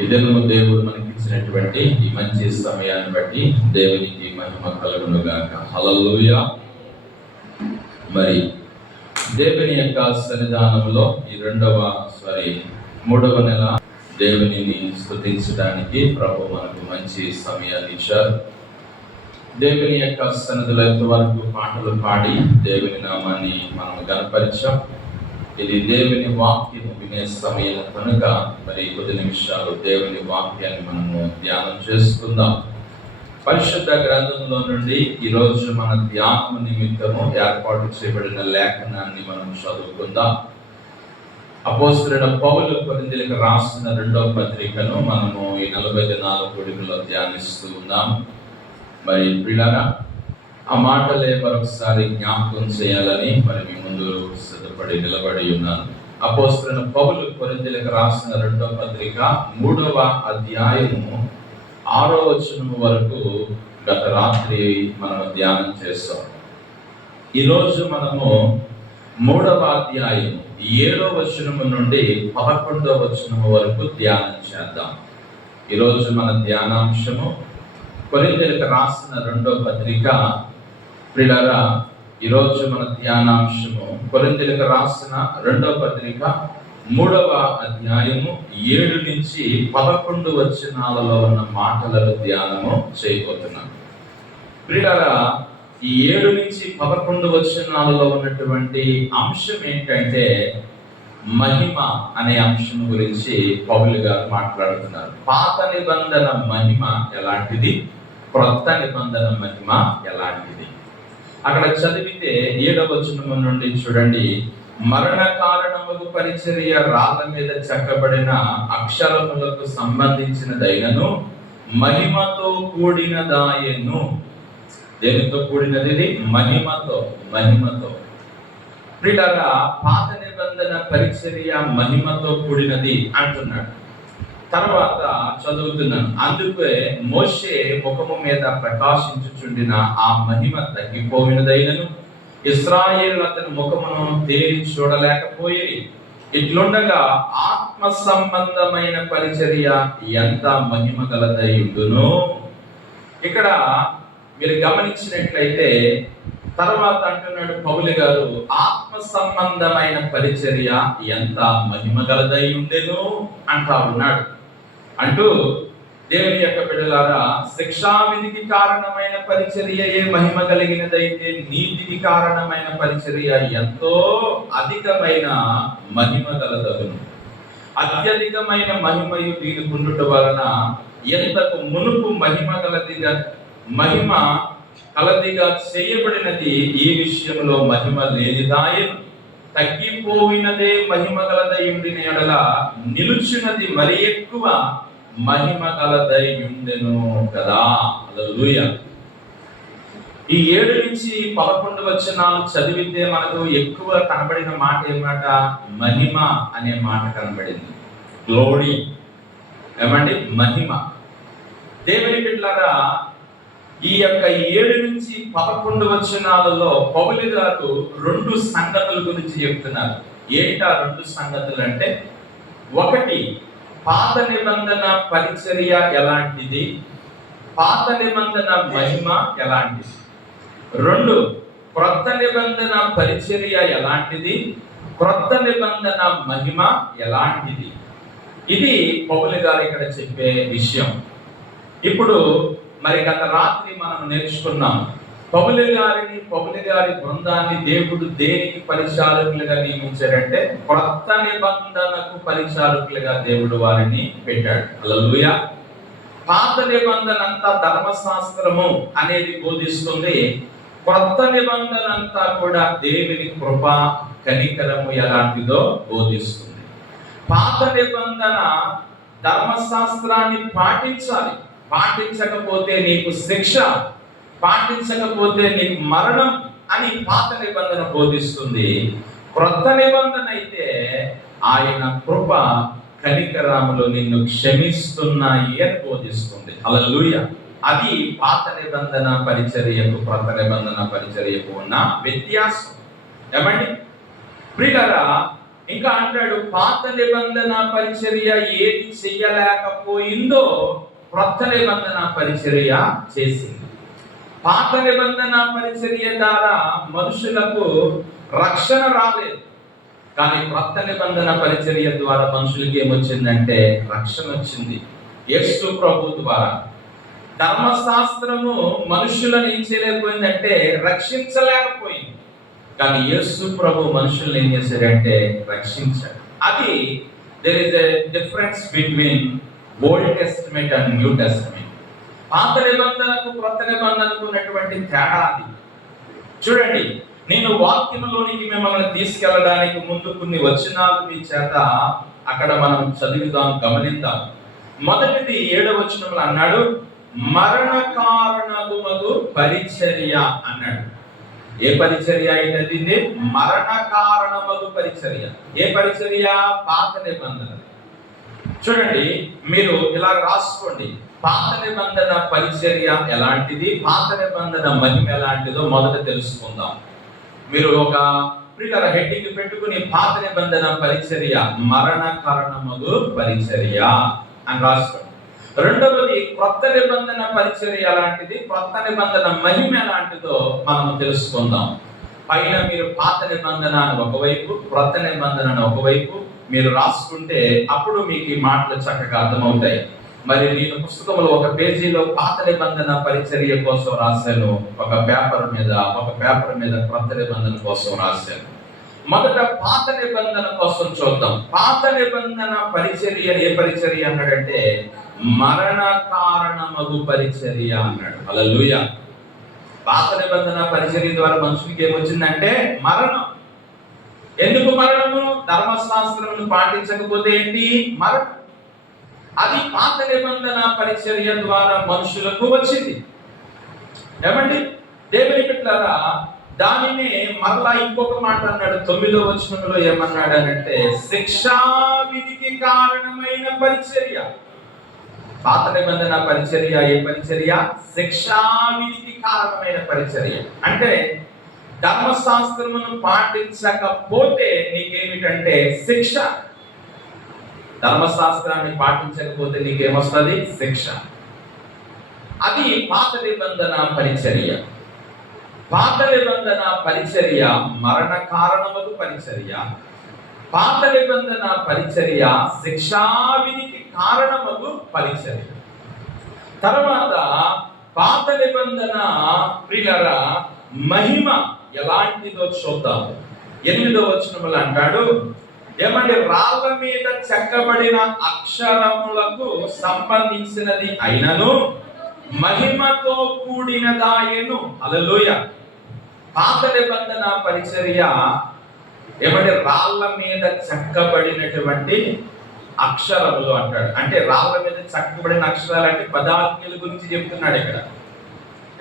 ఇదను దేవుడు మనకి ఇచ్చినటువంటి ఈ మంచి సమయాన్ని బట్టి దేవునికి మహిమ కలుగును గాక. హల్లెలూయా. మరి దేవుని యొక్క సన్నిధానంలో ఈ మూడవ నెల దేవునిని స్తుతించడానికి ప్రభు మనకు మంచి సమయాన్ని ఇచ్చారు. దేవుని యొక్క సన్నిధిలో ఎంతవరకు పాటలు పాడి దేవుని నామాన్ని మనం గణపరిచాం. ఇది దేవుని వాక్యం వినే సమయం కనుక మరి కొద్ది నిమిషాలు దేవుని వాక్యాన్ని మనము ధ్యానం చేసుకుందాం. పరిశుద్ధ గ్రంథంలో నుండి ఈరోజు మన ధ్యానం నిమిత్తము ఏర్పాటు చేయబడిన లేఖనాన్ని మనం చదువుకుందాం. అపోస్తలుడైన పౌలు కొరింథీయులకు రాసిన 2వ పత్రికను మనము ఈ 40 దినాల కూడికలో ధ్యానిస్తూ ఉన్నాం. మరి పిల్లరా, ఆ మాటలే మరొకసారి జ్ఞాపకం చేయాలని మరి మీ ముందు సిద్ధపడి నిలబడి ఉన్నాను. అపోస్తలుడైన పౌలు కొరింథీయులకు రాసిన 2వ పత్రిక 3వ అధ్యాయము 6వ వచనం వరకు గత రాత్రి మనం ధ్యానం చేస్తాం. ఈరోజు మనము 3వ అధ్యాయం 7వ వచనం నుండి 11వ వచనం వరకు ధ్యానం చేద్దాం. ఈరోజు మన ధ్యానాంశము కొరింథీయులకు రాసిన 2వ పత్రిక. ప్రియులారా, ఈరోజు మన ధ్యానాంశము కొరింథీయులకు రాసిన 2వ పత్రిక 3వ అధ్యాయము 7 నుంచి 11 వచనాలలో ఉన్న మాటలను ధ్యానము చేయబోతున్నాం. ప్రియులారా, ఈ 7 నుంచి 11 వచనాలలో ఉన్నటువంటి అంశం ఏంటంటే మహిమ అనే అంశం గురించి పౌలు గారు మాట్లాడుతున్నారు. పాత నిబంధన మహిమ ఎలాంటిది, క్రొత్త నిబంధన మహిమ ఎలాంటిది. అక్కడ చదివితే 7వ వచనం నుండి చూడండి. మరణ కారణముకు పరిచర్య రాళ్ళ మీద చెక్కబడిన అక్షరములకు సంబంధించినదైనను మహిమతో కూడినదాయను. దేనితో కూడినది? ఇది మహిమతో. ప్రియులారా, పాత నిబంధన పరిచర్య మహిమతో కూడినది అంటున్నాడు. తర్వాత చదువుతున్నాను. అందుకే మోషే ముఖము మీద ప్రకాశించుచుండిన ఆ మహిమ తగ్గిపోయినదైనను ఇశ్రాయేలు అతని ముఖమును తేరి చూడలేకపోయి, ఇట్లుండగా ఆత్మ సంబంధమైన పరిచర్య ఎంత మహిమ గలదై ఉండును. ఇక్కడ మీరు గమనించినట్లయితే తర్వాత అంటున్నాడు పౌలు గారు, ఆత్మ సంబంధమైన పరిచర్య ఎంత మహిమ గలదై ఉండెను అంటా ఉన్నాడు. అంటూ దేవుని యొక్క బిడ్డలారా, శిక్షావిధికి కారణమైన పరిచర్య ఏ మహిమ కలిగినదైతే నీతికి కారణమైన పరిచర్య ఎంతో అధికమైన మహిమ గలదగును. అత్యధికమైన మహిమయు దీనికి ఉండుట వలన ఎంతకు మునుపు మహిమ కలదిగా చేయబడినది ఈ విషయంలో మహిమ లేనిదాయను. తగ్గిపోయినదే మహిమ గలదై ఉండిన ఎడల నిలుచున్నది మరి ఎక్కువ మహిమ గలదై ఉండెను కదా. హల్లెలూయా. ఈ 7 నుంచి 11 వచనాలు చదివితే మనకు ఎక్కువ కనబడిన మాట ఏమాట? మహిమ అనే మాట కనబడింది. గ్లోరీ ఏమండి? మహిమ. దేవుని బిడ్డలారా, ఈ యొక్క 7 నుంచి 11 వచనాలలో పౌలు గారు 2 సంగతుల గురించి చెప్తున్నారు. ఏంటా 2 సంగతులు అంటే, ఒకటి పాత నిబంధన పరిచర్య ఎలాంటిది, పాత నిబంధన మహిమ ఎలాంటిది. 2 క్రొత్త నిబంధన పరిచర్య ఎలాంటిది, క్రొత్త నిబంధన మహిమ ఎలాంటిది. ఇది పౌలు గారు ఇక్కడ చెప్పే విషయం. ఇప్పుడు మరి గత రాత్రి మనం నేర్చుకున్నాం, పౌలు గారి బృందాన్ని దేవుడు దేనికి పరిచారకులుగా నియమించాడంటే క్రొత్త నిబంధనకు పరిచారకులుగా దేవుడు వారిని పెట్టాడు. హల్లెలూయా. పాత నిబంధన అంతా ధర్మశాస్త్రము అనేది బోధిస్తుంది. క్రొత్త నిబంధన అంతా కూడా దేవుని కృప కనికరము ఎలాంటిదో బోధిస్తుంది. పాత నిబంధన ధర్మశాస్త్రాన్ని పాటించాలి, పాటించకపోతే నీకు శిక్ష, పాటించకపోతే నీకు మరణం అని పాత నిబంధన బోధిస్తుంది. క్రొత్త నిబంధన అయితే ఆయన కృప కనికరములు నిన్ను క్షమిస్తున్నాయి అని బోధిస్తుంది. హల్లెలూయా. అది పాత నిబంధన పరిచర్యకు క్రొత్త నిబంధన పరిచర్యకు ఉన్న వ్యత్యాసం. ఏమండి ప్రియులారా, ఇంకా అంటాడు, పాత నిబంధన పరిచర్య ఏది చెయ్యలేకపోయిందో క్రొత్త నిబంధన పరిచర్య చేసింది. పాత నిబంధన పరిచర్య ద్వారా మనుషులకు రక్షణ రాలేదు, కానీ క్రొత్త నిబంధన పరిచర్య ద్వారా మనుషులకి ఏమొచ్చిందంటే రక్షణ వచ్చింది. యేసు ప్రభు ద్వారా ధర్మశాస్త్రము మనుషులను ఏం చేయలేకపోయిందంటే రక్షించలేకపోయింది, కానీ యేసు ప్రభు మనుషుల్ని ఏం చేశాడంటే రక్షించాడు. అది there is a difference between Old Testament and New Testament. పాత నిబంధనకు క్రొత్త నిబంధనకు ఉన్నటువంటి తేడా అది. చూడండి, నేను వాక్యంలోనికి మిమ్మల్ని తీసుకెళ్ళడానికి ముందు కొన్ని వచనాలు మీ చేత అక్కడ మనం చదివిదాం, గమనిద్దాం. మొదటిది 7వ వచనంలో అన్నాడు, మరణ కారణముగు పరిచర్య అన్నాడు. ఏ పరిచర్య అయినది? మరణ కారణమగు పరిచర్య. ఏ పరిచర్య? పాత నిబంధన. చూడండి, మీరు ఇలా రాసుకోండి, పాత నిబంధన పరిచర్య ఎలాంటిది, పాత నిబంధన మహిమ ఎలాంటిదో మొదట తెలుసుకుందాం. మీరు ఒక హెడ్డింగ్ పెట్టుకుని పాత నిబంధన పరిచర్య మరణ కారణమగు పరిచర్య అని రాసుకోండి. రెండవది క్రొత్త నిబంధన పరిచర్య ఎలాంటిది, క్రొత్త నిబంధన మహిమ ఎలాంటిదో మనం తెలుసుకుందాం. పైన మీరు పాత నిబంధన ఒకవైపు, క్రొత్త నిబంధన ఒకవైపు మీరు రాసుకుంటే అప్పుడు మీకు ఈ మాటలు చక్కగా అర్థమవుతాయి. మరి నేను పుస్తకంలో ఒక పేజీలో పాత నిబంధన పరిచర్య కోసం రాశాను, ఒక పేపర్ మీద క్రొత్త నిబంధన కోసం రాశాను. మొదట పాత నిబంధన కోసం చూద్దాం. పాత నిబంధన పరిచర్య ఏ పరిచర్య అన్నాడంటే మరణ కారణమగు పరిచర్య అన్నాడు. హల్లెలూయా. పాత నిబంధన పరిచర్య ద్వారా మనుషులకి ఏమొచ్చిందంటే మరణం. ఎందుకు మరణము? ధర్మశాస్త్రమును పాటించకపోతే ఏంటి? మరణం. అది పాత నిబంధన పరిచర్య ద్వారా మనుషులకు వచ్చింది. ఏమండి, దేవుని బిడ్డలారా, దానినే మరలా ఇంకొక మాట అన్నాడు 9వ వచనంలో. ఏమన్నాడు అంటే శిక్షా విధికి కారణమైన పరిచర్య. పాత నిబంధన పరిచర్య ఏ పరిచర్య? శిక్షా విధికి కారణమైన పరిచర్య. అంటే ధర్మశాస్త్రమును పాటించకపోతే నీకేమిటంటే శిక్ష. ధర్మశాస్త్రాన్ని పాటించకపోతే నీకేమొస్తుంది? శిక్ష. అది పాత నిబంధన పరిచర్య. పాత నిబంధన పరిచర్య మరణ కారణముకు పరిచర్య. పాత నిబంధన పరిచర్య శిక్షావిధికి కారణముకు పరిచర్య. తర్వాత పాత నిబంధన ప్రియులారా మహిమ ఎలాంటిదో చూద్దాం. 8వ వచనములో అంటాడు, ఏమంటే రాళ్ళ మీద చెక్కబడిన అక్షరములకు సంబంధించినది అయినను మహిమతో కూడినదాయను. హల్లెలూయా. పాత నిబంధన పరిచర్య ఏమంటే రాళ్ళ మీద చెక్కబడినటువంటి అక్షరములు అంటాడు. అంటే రాళ్ళ మీద చెక్కబడిన అక్షరాలు అంటే పదాజ్ఞల గురించి చెప్తున్నాడు ఇక్కడ.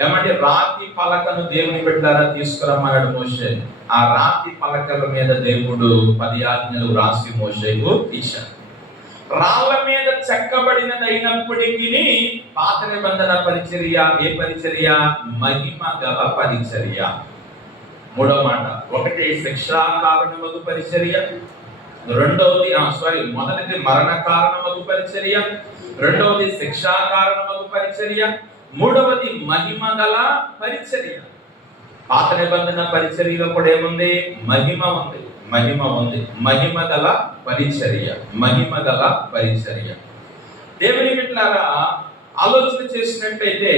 ఏమంటే రాతి పలకను దేవుని బిడ్డలారా తీసుకురమ్మన్నాడు మోషే. ఆ రాతి పలకల మీద దేవుడు 10 ఆజ్ఞలు రాసి మోషేకు ఇచ్చాడు. రాళ్ళ మీద చెక్కబడినదైనప్పటికీ పాత నిబంధన పరిచర్య ఏ పరిచర్య? మహిమ గల పరిచర్య. 3వ మాట, ఒకటి శిక్షా కారణమగు పరిచర్య, మొదటిది మరణ కారణమగు పరిచర్య, రెండవది శిక్షా కారణమగు పరిచర్య, మూడవది మహిమ గల పరిచర్య. పాత నిబంధన పరిచర్యలో కూడా ఏముంది? మహిమ ఉంది. మహిమ గల పరిచర్య. దేవుని బిడ్డలారా ఆలోచన చేసినట్లయితే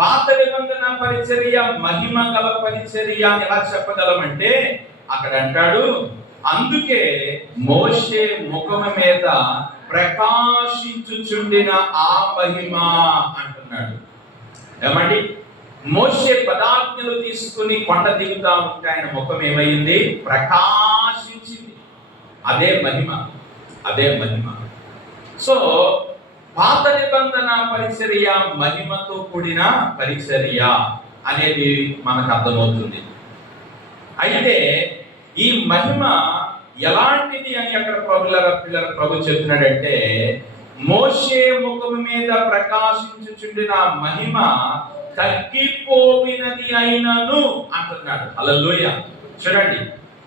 పాత నిబంధన పరిచర్య మహిమ గల పరిచర్య ఎలా చెప్పగలమంటే అక్కడ అంటాడు, అందుకే మోషే ముఖము మీద ప్రకాశించుచుండిన ఆ మహిమ అంటున్నాడు. ఏమండి, మోషే పదాజ్ఞలు తీసుకుని కొండ దిగుతా ఉంటే ఆయన ముఖం ఏమైంది? ప్రకాశించింది. అదే మహిమ. సో పాత నిబంధన పరిచర్య మహిమతో కూడిన పరిచర్య అనేది మనకు అర్థమవుతుంది. అయితే ఈ మహిమ ఎలాంటిది అని అక్కడ ప్రభు చెప్తున్నాడంటే మోషే ముఖము మీద ప్రకాశించుచుండిన మహిమ తగ్గిపోయినది అయినను అంటున్నాడు. హల్లెలూయా. చూడండి,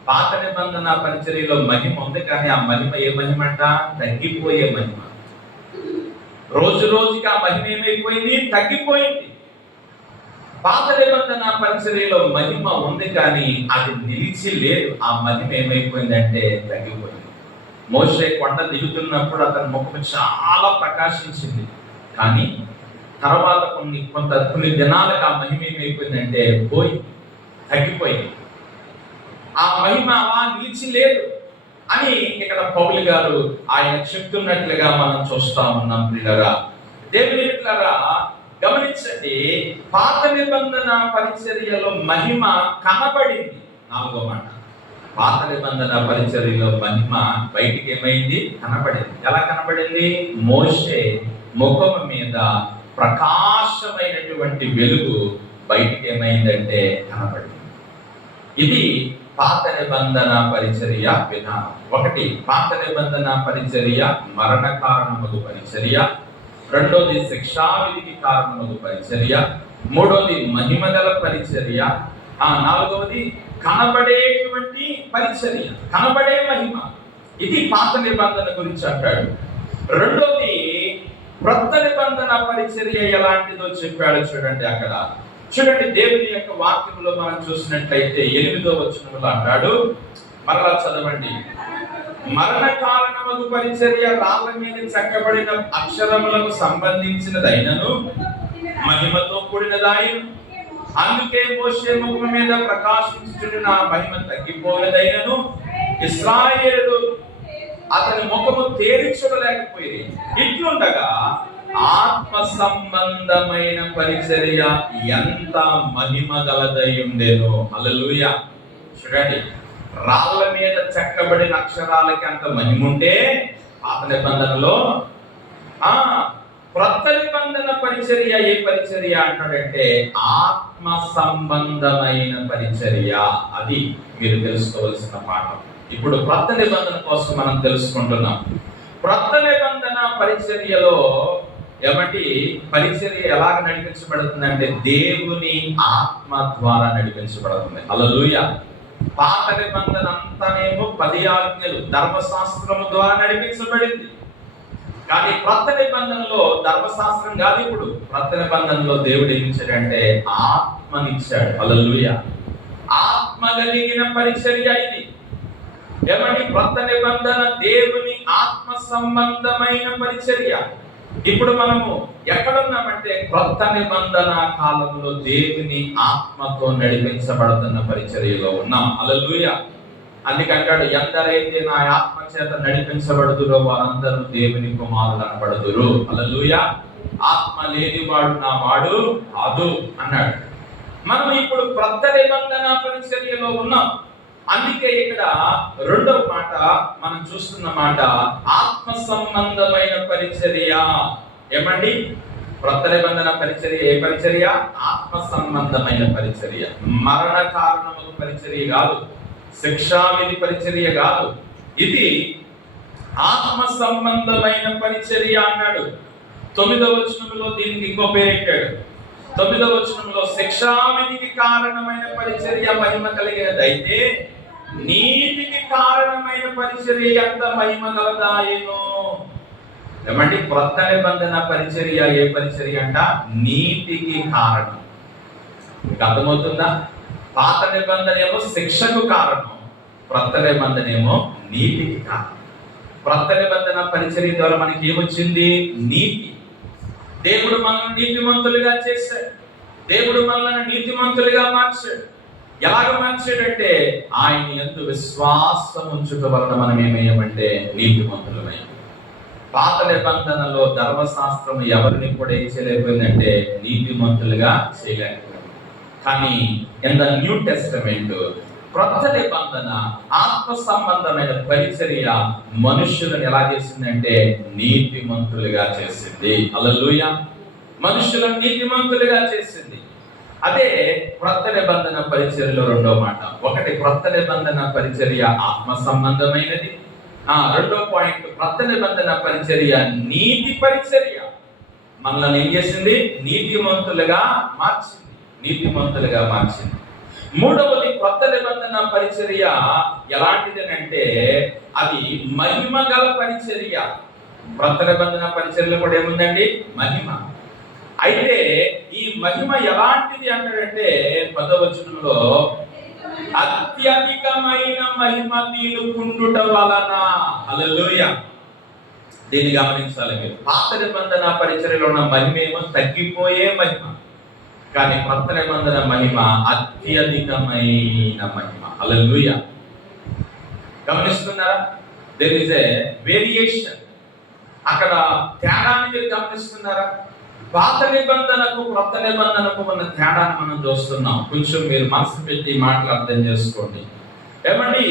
పాత నిబంధన పరిచర్యలో మహిమ ఉంది, కానీ ఆ మహిమ ఏ మహిమ అంట? తగ్గిపోయే మహిమ. రోజు రోజుకి ఆ మహిమ ఏమైపోయింది? తగ్గిపోయింది. పాత నిబంధన పరిచర్యలో మహిమ ఉంది, కానీ అది నిలిచి లేదు. ఆ మహిమ ఏమైపోయిందంటే తగ్గిపోయింది. మోషే కొండ దిగుతున్నప్పుడు అతని ముఖం చాలా ప్రకాశించింది, కానీ తర్వాత కొన్ని దినాలకు ఆ మహిమ ఏమైపోయిందంటే తగ్గిపోయింది. ఆ మహిమ అలా నిలిచి లేదు అని ఇక్కడ పౌలు గారు ఆయన చెప్తున్నట్లుగా మనం చూస్తా ఉన్నాం. ప్రియులారా, దేవుని బిడ్డలారా, గమనించండి, పాత నిబంధన పరిచర్యలో మహిమ కనబడింది. 4వ మాట, పాత నిబంధన పరిచర్యలో మహిమ బయటికి ఏమైంది? కనబడింది. ఎలా కనబడింది? మోషే ముఖం మీద ప్రకాశమైనటువంటి వెలుగు బయటికి ఏమైందంటే కనబడింది. ఇది పాత నిబంధన పరిచర్య విధానం. ఒకటి, పాత నిబంధన పరిచర్య మరణ కారణముగు పరిచర్య. రెండోది శిక్షావిధికి కారణముగు పరిచర్య. మూడోది మహిమగల పరిచర్య. నాలుగవది కనబడేటువంటి పరిచర్య, కనబడే మహిమ. ఇది పాత నిబంధన గురించి అంటాడు. రెండోది క్రొత్త నిబంధన పరిచర్య ఎలాంటిదో చెప్పాడు. చూడండి దేవుని యొక్క వాక్యంలో మనం చూసినట్లయితే 8వ వచనంలో అంటాడు, మరలా చదవండి. మరణ కారణముగు పరిచర్య రాళ్ళ మీద చెక్కబడిన అక్షరములకు సంబంధించినదైనను మహిమతో కూడినదాయను. అందుకే మోషే ముఖం మీద ప్రకాశించుచున్న మహిమ తగ్గిపోయినదైనను ఇశ్రాయేలు అతని ముఖము తేరి చూడలేకపోయింది. ఇట్లుండగా ఆత్మ సంబంధమైన పరిచర్య ఎంత మహిమ గలదై ఉండేనో. హల్లెలూయా. చూడండి, రాళ్ళ మీద చెక్కబడిన అక్షరాలకి అంత మహిమ ఉంటే పాత నిబంధనలో, క్రొత్త నిబంధన పరిచర్య ఏ పరిచర్య అంటాడంటే ఆత్మ సంబంధమైన పరిచర్య. అది మీరు తెలుసుకోవాల్సిన పాఠం. ఇప్పుడు క్రొత్త నిబంధన కోసం మనం తెలుసుకుంటున్నాం. క్రొత్త నిబంధన పరిచర్యలో పరిచర్య ఎలాగ నడిపించబడుతుందంటే దేవుని ఆత్మ ద్వారా నడిపించబడుతుంది. హల్లెలూయా. పాత నిబంధన అంతానేమో 10 ఆజ్ఞలు ధర్మశాస్త్రము ద్వారా నడిపించబడింది. కానీ క్రొత్త నిబంధనలో ధర్మశాస్త్రం కాదు. ఇప్పుడు క్రొత్త నిబంధనలో దేవుడు ఏం ఇచ్చాడంటే ఆత్మనిచ్చాడు. హల్లెలూయా. ఆత్మ కలిగిన పరిచర్య ఇది. క్రొత్త నిబంధన దేవుని ఆత్మ సంబంధమైన పరిచర్య. ఇప్పుడు మనము ఎక్కడున్నామంటే క్రొత్త నిబంధన కాలంలో దేవుని ఆత్మతో నడిపించబడుతున్న పరిచర్యలో ఉన్నాం. హల్లెలూయా. అందుకంటాడు, ఎందరైతే నా ఆత్మ చేత నడిపించబడుదురో వారందరూ దేవుని కుమారులు అనబడుదురు. హల్లెలూయా. ఆత్మ లేనివాడు నా వాడు కాదు అన్నాడు. మనం ఇప్పుడు క్రొత్త నిబంధన పరిచర్యలో ఉన్నాం. అందుకే ఇక్కడ 2వ మాట మనం చూస్తున్న మాట ఆత్మ సంబంధమైన పరిచర్య. క్రొత్త నిబంధన పరిచర్య ఏ పరిచర్య? ఆత్మ సంబంధమైన పరిచర్య. మరణ కారణముల పరిచర్య కాదు, శిక్షావిధి పరిచర్య కాదు. ఇది ఆత్మ సంబంధమైన పరిచర్య అన్నాడు. 9వ వచనంలో దీనికి ఇంకో పేరెట్టాడు. 9వ వచనంలో శిక్షావిధికి కారణమైన పరిచర్య మహిమ కలిగినదైతే నీతికి కారణమైన పరిచర్య ఎంత మహిమ గలదాయేనో. క్రొత్త నిబంధన పరిచర్య ఏ పరిచర్య అంట? నీతికి కారణం. అర్థమవుతుందా? పాత నిబంధన ఏమో శిక్షకు కారణం, క్రొత్త నిబంధన ఏమో నీతికి కారణం. క్రొత్త నిబంధన పరిచర్య ద్వారా మనకి ఏమొచ్చింది? నీతి. దేవుడు మనల్ని నీతిమంతులుగా చేశాడు. దేవుడు మనల్ని నీతిమంతులుగా మార్చాడు. ఎలాగ మార్చాడంటే ఆయన యందు విశ్వాసం ఉంచుట వలన మనం ఏమయ్యామంటే నీతిమంతులమై. పాత నిబంధనలో ధర్మశాస్త్రం ఎవరిని కూడా ఏం చేయలేకపోయిందంటే నీతిమంతులుగా చేయలేకపోయింది. కానీ ఇన్ ద న్యూ టెస్టమెంట్ క్రొత్త నిబంధన ఆత్మ సంబంధమైన పరిచర్య మనుషులను ఎలా చేసిందంటే నీతిమంతులుగా చేసింది. హల్లెలూయా. మనుషులను నీతిమంతులుగా చేసింది. అదే క్రొత్త నిబంధన పరిచర్యలో 2వ మాట. ఒకటి, క్రొత్త నిబంధన పరిచర్య ఆత్మ సంబంధమైనది. 2వ పాయింట్, క్రొత్త నిబంధన పరిచర్య నీతి పరిచర్య. మనల్ని ఏం చేసింది? నీతిమంతులుగా మార్చింది. నీతిమంతులుగా మార్చింది. మూడవది కొత్త నిబంధన పరిచర్య ఎలాంటిది అంటే అది మహిమ గల పరిచర్య. కొత్త నిబంధన పరిచర్యలో కూడా ఏముందండి? మహిమ. అయితే ఈ మహిమ ఎలాంటిది అంటాడంటే 10వ వచనంలో అత్యధికమైన మహిమ తీరుకుండుట వలన. హల్లెలూయా. దీన్ని గమనించాలి మీరు. పాత నిబంధన పరిచర్యలో ఉన్న మహిమ ఏమో తగ్గిపోయే మహిమ, కానీ కొత్త నిబంధన మహిమ అత్యధికమైన మహిమ. హల్లెలూయా. గమనిస్తున్నారా? There is a variation. అక్కడ తేడాన్ని మీరు గమనిస్తున్నారా? పాత నిబంధనకు కొత్త నిబంధనకు ఉన్న తేడాన్ని మనం చూస్తున్నాం. కొంచెం మీరు మనసు పెట్టి మాటలు అర్థం చేసుకోండి. ఏమండి,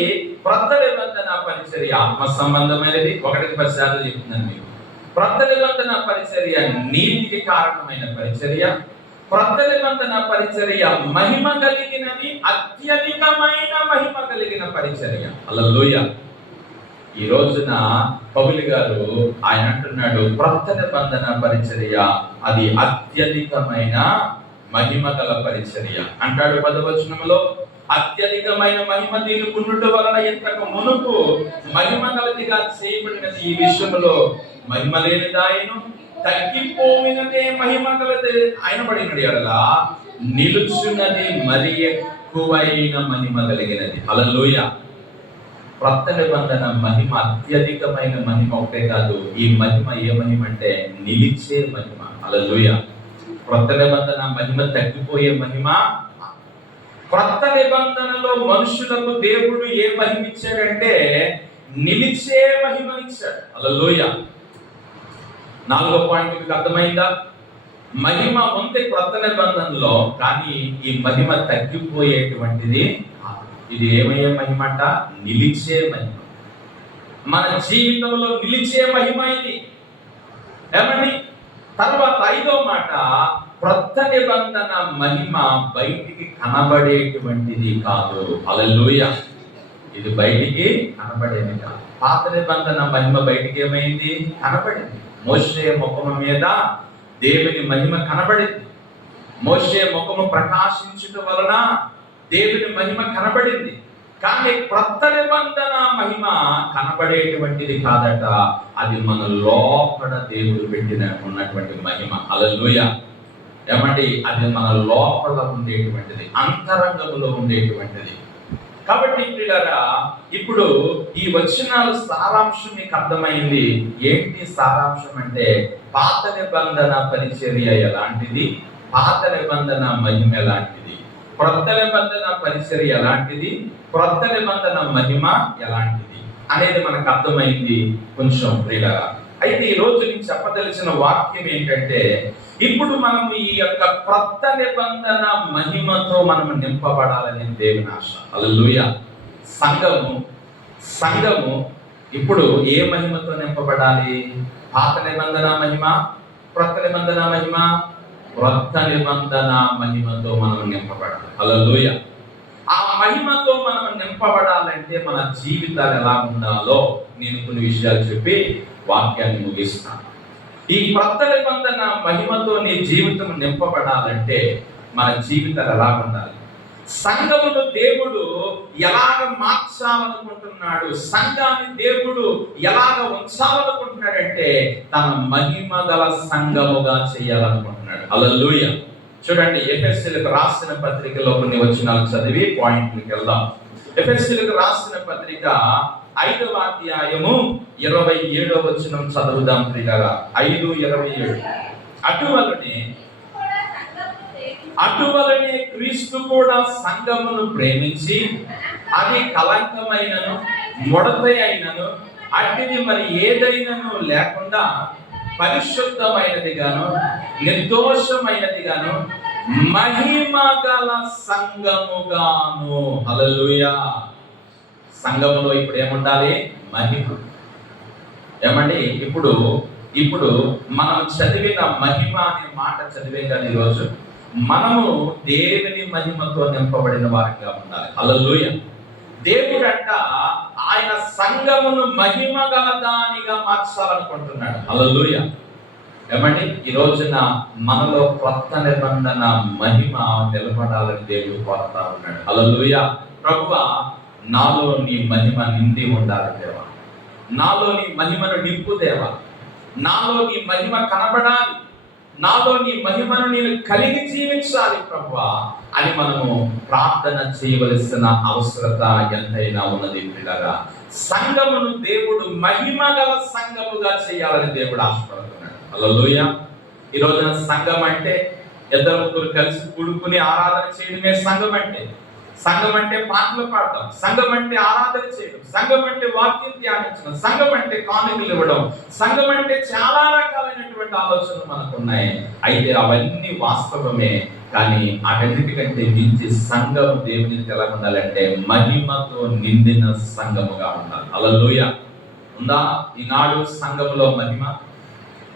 కొత్త నిబంధన పరిచర్య ఆత్మ సంబంధమైనది. 1:10 చెప్తున్నాను మీకు. కొత్త నిబంధన పరిచర్య నీతికి కారణమైన పరిచర్య. కొత్త నిబంధన పరిచర్య మహిమ కలిగినది, అత్యధికమైన మహిమ కలిగిన పరిచర్య. హల్లెలూయా. ఈ రోజున పౌలు గారు ఆయన అంటున్నాడు, కొత్త నిబంధన పరిచర్య అది అత్యధికమైన మహిమ గల పరిచర్య అంటాడు 10వ వచనంలో. అత్యధికమైన మహిమ తీరుకుండుట వలన ఇంతకు మునుపు మహిమ గలదిగా చేయబడినది ఈ విషయంలో మహిమ లేనిదాయను, తగ్గిపోయినదే మహిమ గలది అయినబడినది ఎడలా నిలుచున్నది మరి ఎక్కువైన మహిమ కలిగినది. హల్లెలూయా. కొత్త నిబంధన మహిమ అత్యధికమైన మహిమ ఒకటే కాదు, ఈ మహిమ ఏ మహిమ అంటే నిలిచే మహిమ. హల్లెలూయా. కొత్త నిబంధన మహిమ తగ్గిపోయే మహిమ. కొత్త నిబంధనలో మనుషులకు దేవుడు ఏ మహిమ ఇచ్చాడంటే నిలిచే మహిమనిచ్చాడు. హల్లెలూయా. 4వ పాయింట్ మీకు అర్థమైందా? మహిమ ఉంది కొత్త నిబంధనలో, కానీ ఈ మహిమ తగ్గిపోయేటువంటిది. ఇది ఏమయ్యే మహిమ అంట? నిలిచే మహిమ. మన జీవితంలో నిలిచే మహిమ ఇది. ఏమండి? తర్వాత 5వ మాట, కొత్త నిబంధన మహిమ బయటికి కనబడేటువంటిది కాదు. హల్లెలూయా. ఇది బయటికి కనబడేది కాదు. పాత నిబంధన మహిమ బయటికి ఏమైంది? కనబడింది. మోషే ముఖము మీద దేవుని మహిమ కనబడింది. మోషే ముఖము ప్రకాశించుట వలన దేవుని మహిమ కనబడింది. కానీ కొత్త నిబంధన మహిమ కనబడేటువంటిది కాదట. అది మన లోపల దేవుడు పెట్టిన ఉన్నటువంటి మహిమ. హల్లెలూయా. ఏమంటే అది మన లోపల ఉండేటువంటిది, అంతరంగంలో ఉండేటువంటిది. కాబట్టి ప్రియులారా, ఇప్పుడు ఈ వచనాల సారాంశం మీకు అర్థమైంది. ఏంటి సారాంశం అంటే పాత నిబంధన పరిచర్య ఎలాంటిది, పాత నిబంధన మహిమ ఎలాంటిది, కొత్త నిబంధన పరిచర్య ఎలాంటిది, కొత్త నిబంధన మహిమ ఎలాంటిది అనేది మనకు అర్థమైంది కొంచెం ప్రియులారా. అయితే ఈ రోజు నేను చెప్పదలిచిన వాక్యం ఏంటంటే, ఇప్పుడు మనం ఈ యొక్క కొత్త నిబంధన మహిమతో మనం నింపబడాలని దేవుని ఆశ. హల్లెలూయా. సంఘము ఇప్పుడు ఏ మహిమతో నింపబడాలి? పాత నిబంధన మహిమ, కొత్త నిబంధన మహిమ? కొత్త నిబంధన మహిమతో మనం నింపబడాలి. హల్లెలూయా. ఆ మహిమతో మనం నింపబడాలంటే మన జీవితాలు ఎలా ఉండాలో నేను కొన్ని విషయాలు చెప్పి వాక్యాన్ని ముగిస్తాను. ఈ కొత్త నిబంధన మహిమతో నీ జీవితం నింపబడాలంటే మన జీవితాలు ఎలా ఉండాలి? సంఘమును దేవుడు ఎలాగ మార్చాలనుకుంటున్నాడు, సంఘాన్ని దేవుడు ఎలాగ ఉంచాలనుకుంటున్నాడంటే తన మహిమ గల సంఘముగా చేయాలనుకుంటున్నాడు. హల్లెలూయా. చూడండి, ఎఫెసీయులకు రాసిన పత్రికలో కొన్ని వచనాలు చదివి పాయింట్కి వెళ్దాం. ఎఫెసీయులకు రాసిన పత్రిక 5వ అధ్యాయము 27వ వచనం చదువుదాం ప్రియులారా. 5:27. అటువలనే క్రీస్తు కూడా సంఘమును ప్రేమించి అది కలంకమైనను ముడత అయినను అట్టిది మరి ఏదైనను లేకుండా పరిశుద్ధమైనదిగాను నిర్దోషమైనదిగాను మహిమ గల సంఘముగాను. హల్లెలూయా. సంఘములో ఇప్పుడు ఏముండాలి? మహిమ. ఏమండి, ఇప్పుడు మనం చదివిన మహిమ అనే మాట చదివే కానీ ఈరోజు మనము దేవుని మహిమతో నింపబడిన వారిగా ఉండాలి. హల్లెలూయా. దేవుడంట ఆయన సంఘమును మహిమ గల దానిగా మార్చాలనుకుంటున్నాడు. హల్లెలూయా. ఏమండి, ఈ రోజున మనలో కొత్త నిబంధన మహిమ నిలబడాలని దేవుడు కోరుతా ఉన్నాడు. హల్లెలూయా. ప్రభువా, నాలో నీ మహిమ నిండి ఉండాలి దేవా, నాలో నీ మహిమను నింపు దేవా, నాలో నీ మహిమ కనబడాలి, నాలో నీ మహిమను నేను కలిగి జీవించాలి ప్రభువా అని మనము ప్రార్థన చేయవలసిన అవసరత ఎంతైనా ఉన్నది. పిల్లగా సంఘమును దేవుడు మహిమ గల సంఘముగా చేయాలని దేవుడు ఆశపడుతున్నాడు. హల్లెలూయా. ఈ రోజున సంఘం అంటే ఇద్దరు ముగ్గురు కలిసి కూడుకుని ఆరాధన చేయడమే సంఘం అంటే. సంఘం అంటే పాటలు పాడడం, సంఘం అంటే ఆరాధన చేయడం, సంఘం అంటే వాక్యం ధ్యానించడం, సంఘం అంటే కానుకలు ఇవ్వడం, సంఘం అంటే చాలా రకాలైనటువంటి ఆలోచనలు మనకు ఉన్నాయి. అయితే అవన్నీ వాస్తవమే, కానీ అన్నిటికంటే మించి సంఘం దేవునికి ఎలా ఉండాలంటే మహిమతో నిండిన సంఘముగా ఉండాలి. హల్లెలూయా. ఉందా ఈనాడు సంఘములో మహిమ?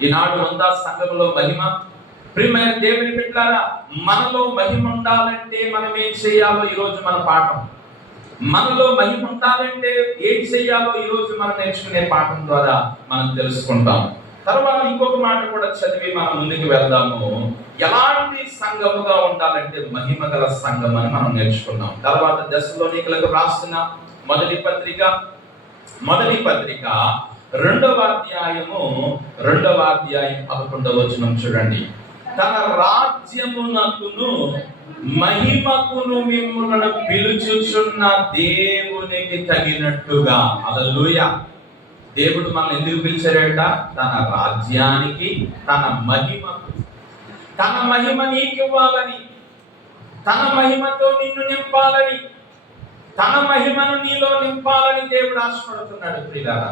ఈనాడు ఉందా సంఘములో మహిమ? ప్రియమైన దేవుని బిడ్డలారా, మనలో మహిమ ఉండాలంటే మనం ఏం చేయాలో ఈరోజు మన పాఠం. మనలో మహిమ ఉండాలంటే ఏం చేయాలో ఈరోజు మనం నేర్చుకునే పాఠం ద్వారా మనం తెలుసుకుంటాం. తర్వాత ఇంకొక మాట కూడా చదివి మనం ముందుకు వెళ్దాము. ఎలాంటి సంఘముగా ఉండాలంటే మహిమ గల సంఘం అని మనం నేర్చుకున్నాం. తర్వాత దశలోనికలకు రాసిన మొదటి పత్రిక 2వ అధ్యాయము 11వ వచనం చూడండి. తన రాజ్యమునకును మహిమకును మిమ్ములను పిలుచుచున్న దేవునికి తగినట్టుగా. హల్లెలూయా. దేవుడు మనల్ని ఎందుకు పిలిచాడంట? తన రాజ్యానికి, తన మహిమకు. తన మహిమ నీకు ఇవ్వాలని, తన మహిమతో నిన్ను నింపాలని, తన మహిమను నీలో నింపాలని దేవుడు ఆశపడుతున్నాడు. ప్రియులారా,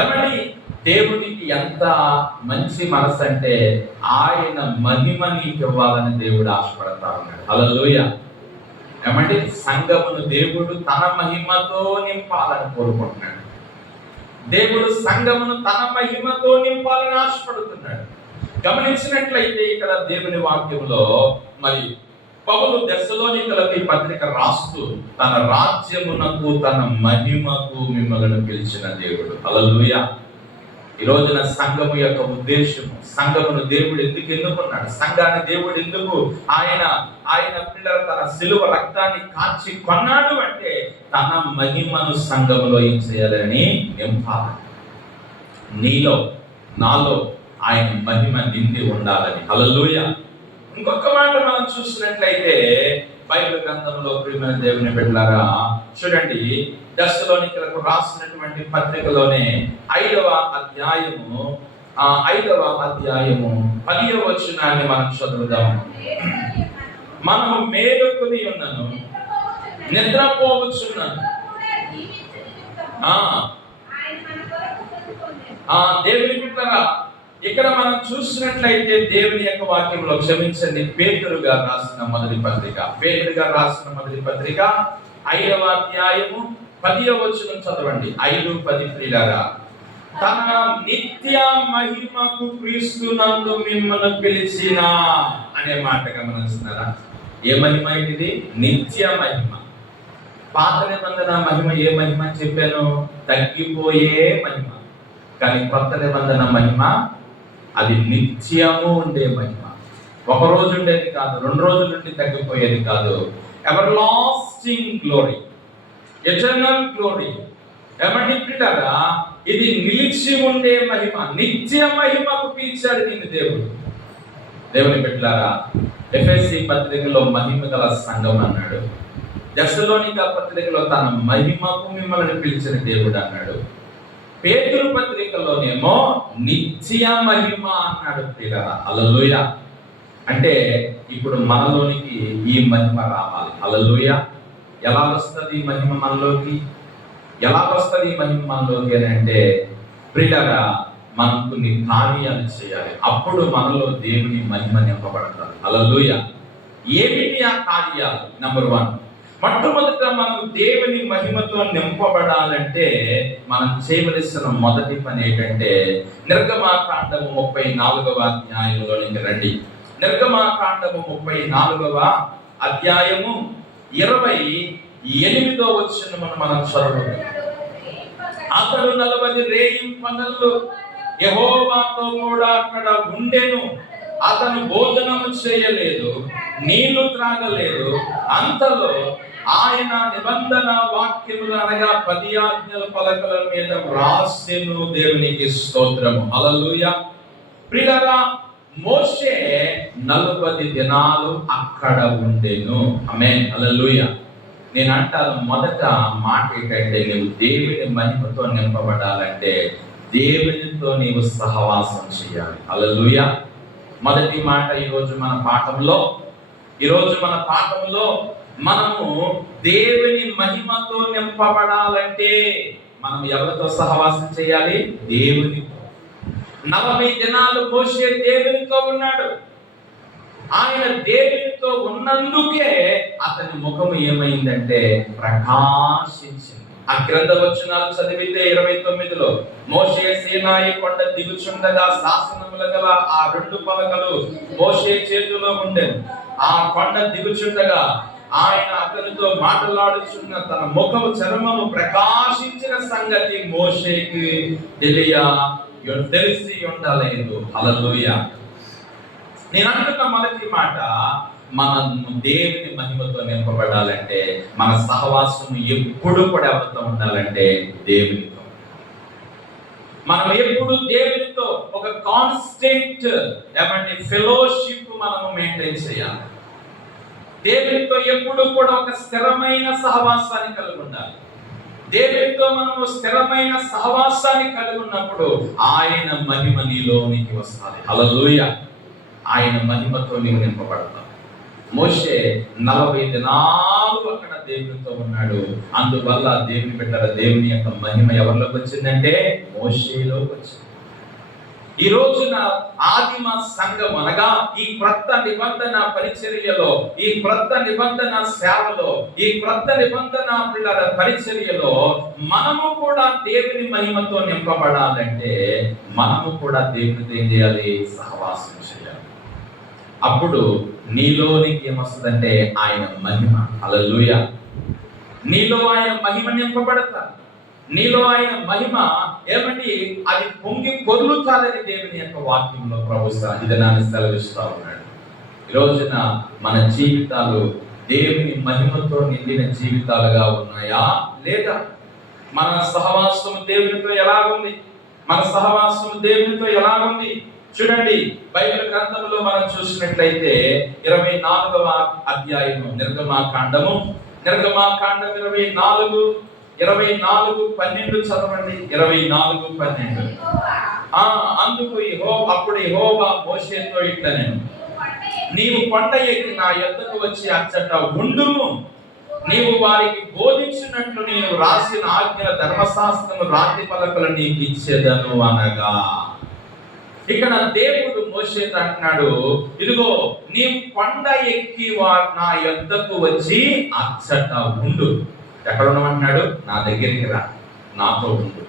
ఏమండి, దేవునికి ఎంత మంచి మనసు అంటే ఆయన మహిమ నీకు ఇవ్వాలని దేవుడు ఆశపడతా ఉన్నాడు. హల్లెలూయా. ఏమండి, సంఘమును దేవుడు తన మహిమతో నింపాలని కోరుకుంటున్నాడు. దేవుడు సంఘమును తన మహిమతో నింపాలని ఆశపడుతున్నాడు. గమనించినట్లయితే ఇక్కడ దేవుని వాక్యంలో మరి పౌలు దశలోనికలకు ఈ పత్రిక రాస్తూ తన రాజ్యమునకు, తన మహిమకు మిమ్మల్ని పిలిచిన దేవుడు. హల్లెలూయా. ఈ రోజున సంఘము యొక్క ఉద్దేశము, సంఘమును దేవుడు ఎందుకు ఎన్నుకున్నాడు, సంఘాన్ని దేవుడు ఎందుకు ఆయన పిల్లలు తన సిలువ రక్తాన్ని కాచి కొన్నాడు అంటే తన మహిమను సంఘములో ఏం చేయాలని నింపాలి. నీలో నాలో ఆయన మహిమ నిండి ఉండాలని. హల్లెలూయా. ఇంకొక మాట మనం చూసినట్లయితే బైబిల్ గ్రంథంలో ప్రియమైన దేవుని బిడ్డలారా చూడండి, దశలోనికలకు రాసినటువంటి పత్రికలోనే 5వ అధ్యాయము 10వ వచనాన్ని మనం చదువుదాము. మనము మేలుకొని ఉన్నను, నిద్రపోవచ్చున్నాను. దేవుని బిడ్డలారా, ఇక్కడ మనం చూసినట్లయితే దేవుని యొక్క వాక్యంలో, క్షమించండి, పేతురు గారు రాసిన మొదటి పత్రిక 5వ అధ్యాయము 10వ వచనం చదవండి. 5:10 ప్రియులారా, తన నిత్య మహిమకు క్రీస్తునందు మిమ్మల్ని పిలిచిన అనే మాట గమనిస్తున్నారా? ఏ మహిమ ఇది? నిత్య మహిమ. పాత నిబంధన మహిమ ఏ మహిమ అని చెప్పాను? తగ్గిపోయే మహిమ. కానీ కొత్త నిబంధన మహిమ అది నిత్యము ఉండే మహిమ. ఒక రోజు ఉండేది కాదు, 2 రోజుల నుండి తగ్గిపోయేది కాదు. Ever lasting glory, eternal glory. ఏమంటే పిల్లరా, ఇది నిలిచి ఉండే మహిమ, నిత్య మహిమకు పిలిచాడు నిన్ను దేవుడు. దేవుని బిడ్డలారా, ఎఫెసీ పత్రికలో మహిమ గల సంఘం అన్నాడు. దశలోనిక పత్రికలో తన మహిమకు మిమ్మల్ని పిలిచిన దేవుడు అన్నాడు. పేతురు పత్రికలోనేమో నిత్య మహిమ అన్నాడు. ప్రియులారా, హల్లెలూయా. అంటే ఇప్పుడు మనలోనికి ఈ మహిమ రావాలి. హల్లెలూయా. ఎలా వస్తుంది ఈ మహిమ మనలోకి? ఎలా వస్తుంది ఈ మహిమ మనలోకి అని అంటే ప్రియులారా, మనం కొన్ని కార్యాలు చేయాలి. అప్పుడు మనలో దేవుని మహిమ నింపబడతారు. హల్లెలూయా. ఏమిటి ఆ కార్యాలు? నంబర్ 1, మొట్టమొదట మనం దేవుని మహిమతో నింపబడాలంటే మనం చేయవలసిన మొదటి పని ఏంటంటే నిర్గమాకాండము 34వ అధ్యాయంలోనికి రండి. నిర్గమాకాండము 34వ అధ్యాయము 28వ వచనం మనం చదువుతాం. అతడు 40 రేయింపగళ్ళు యెహోవాతో కూడా అక్కడ ఉండెను. అతను భోజనము చేయలేదు, నీళ్లు త్రాగలేదు. అంతలో ఆయన నిబంధన వాక్యములు అనగా 10 ఆజ్ఞల పలకల మీద వ్రాసెను. దేవునికి స్తోత్రము. హల్లెలూయా. ప్రియులారా, మోషే 40 దినాలు అక్కడ ఉండెను. ఆమేన్. హల్లెలూయా. నేను అంటాను, మొదట మాట ఏంటంటే, నువ్వు దేవుని మహిమతో నింపబడాలంటే దేవునితో నీవు సహవాసం చేయాలి. హల్లెలూయా. మొదటి మాట ఈరోజు మన పాఠంలో మనము దేవుని మహిమతో నింపబడాలంటే మనం ఎవరితో సహవాసం చేయాలి? దేవునితో. 40 దినాలు మోషే దేవునితో ఉన్నాడు. ఆయన దేవునితో ఉన్నందుకే అతని ముఖము ఏమైందంటే ప్రకాశించింది. ఆ గ్రంథ వచనాలు చదివితే 29లో మోషే సీనాయి కొండ దిగుచుండగా శాసనముల గల ఆ 2 పలకలు మోషే చేతిలో ఉండెను. ఆ కొండ దిగుచుండగా ఆయన అతనితో మాట్లాడుచున్న తన ముఖము చర్మము ప్రకాశించిన సంగతి మోషేకి తెలిసి ఉండలేదు. హల్లెలూయా. నేను అంటున్న మొదటి మాట, మనం దేవుని మహిమతో నింపబడాలంటే మన సహవాసం ఎప్పుడు కూడా ఎవరితో ఉండాలంటే దేవునితో. మనం ఎప్పుడు దేవునితో ఒక కాన్స్టెంట్ ఫెలోషిప్ మనము మెయింటైన్ చేయాలి. దేవునితో ఎప్పుడు కూడా ఒక స్థిరమైన సహవాసాన్ని కలిగి ఉండాలి. దేవునితో మనము స్థిరమైన సహవాసాన్ని కలిగి ఉన్నప్పుడు ఆయన మహిమ నీలోనికి వస్తుంది. హల్లెలూయా. ఆయన మహిమతో నీవు నింపబడతావు. మోషే 40 దినాలు అక్కడ దేవునితో ఉన్నాడు. అందువల్ల దేవుని బిడ్డల దేవుని యొక్క మహిమ ఎవరిలోకి వచ్చిందంటే మోషేలోకి వచ్చింది. ఈ రోజున ఆదిమ సంఘం అనగా ఈ క్రొత్త నిబంధన పరిచర్యలో, ఈ క్రొత్త నిబంధన సేవలో, ఈ క్రొత్త నిబంధన పిల్లల పరిచర్యలో మనము కూడా దేవుని మహిమతో నింపబడాలంటే మనము కూడా దేవునితో ఏం చేయాలి? సహవాసం చేయాలి. అప్పుడు నీలోనికి ఏమొస్తుందంటే ఆయన మహిమ. హల్లెలూయా. నీలో ఆయన మహిమ నింపబడతారు. నీలో ఆయన మహిమ ఏమండి అది పొంగి పొర్లుతాదని దేవుని యొక్క వాక్యంలో ప్రభుత్వ ఇదనాన్ని సెలవిస్తూ ఉన్నాడు. ఈ రోజున మన జీవితాలు దేవుని మహిమతో నిండిన జీవితాలుగా ఉన్నాయా లేదా? మన సహవాసం దేవునితో ఎలాగుంది? మన సహవాసం దేవునితో ఎలాగుంది? చూడండి, బైబిల్ గ్రంథంలో మనం చూసినట్లయితే 24వ అధ్యాయము నిర్గమాకాండం 24:12 చదవండి. 24:12. అందుకు అప్పుడు యెహోవా మోషేతో ఇట్లనెను, నీవు కొండ ఎక్కి నా యొద్దకు వచ్చి అచ్చట ఉండుము. నీవు వారికి బోధించినట్లు నేను రాసిన ఆజ్ఞల ధర్మశాస్త్రము రాతి పలకలు నీకు ఇచ్చేదను అనగా. ఇక్కడ దేవుడు మోషేతో అంటున్నాడు, ఇదిగో నీవు కొండ ఎక్కి నా యొద్దకు వచ్చి అచ్చట ఉండు. ఎక్కడ ఉండమంటున్నాడు? నా దగ్గరికి రా, నాతో ఉండు.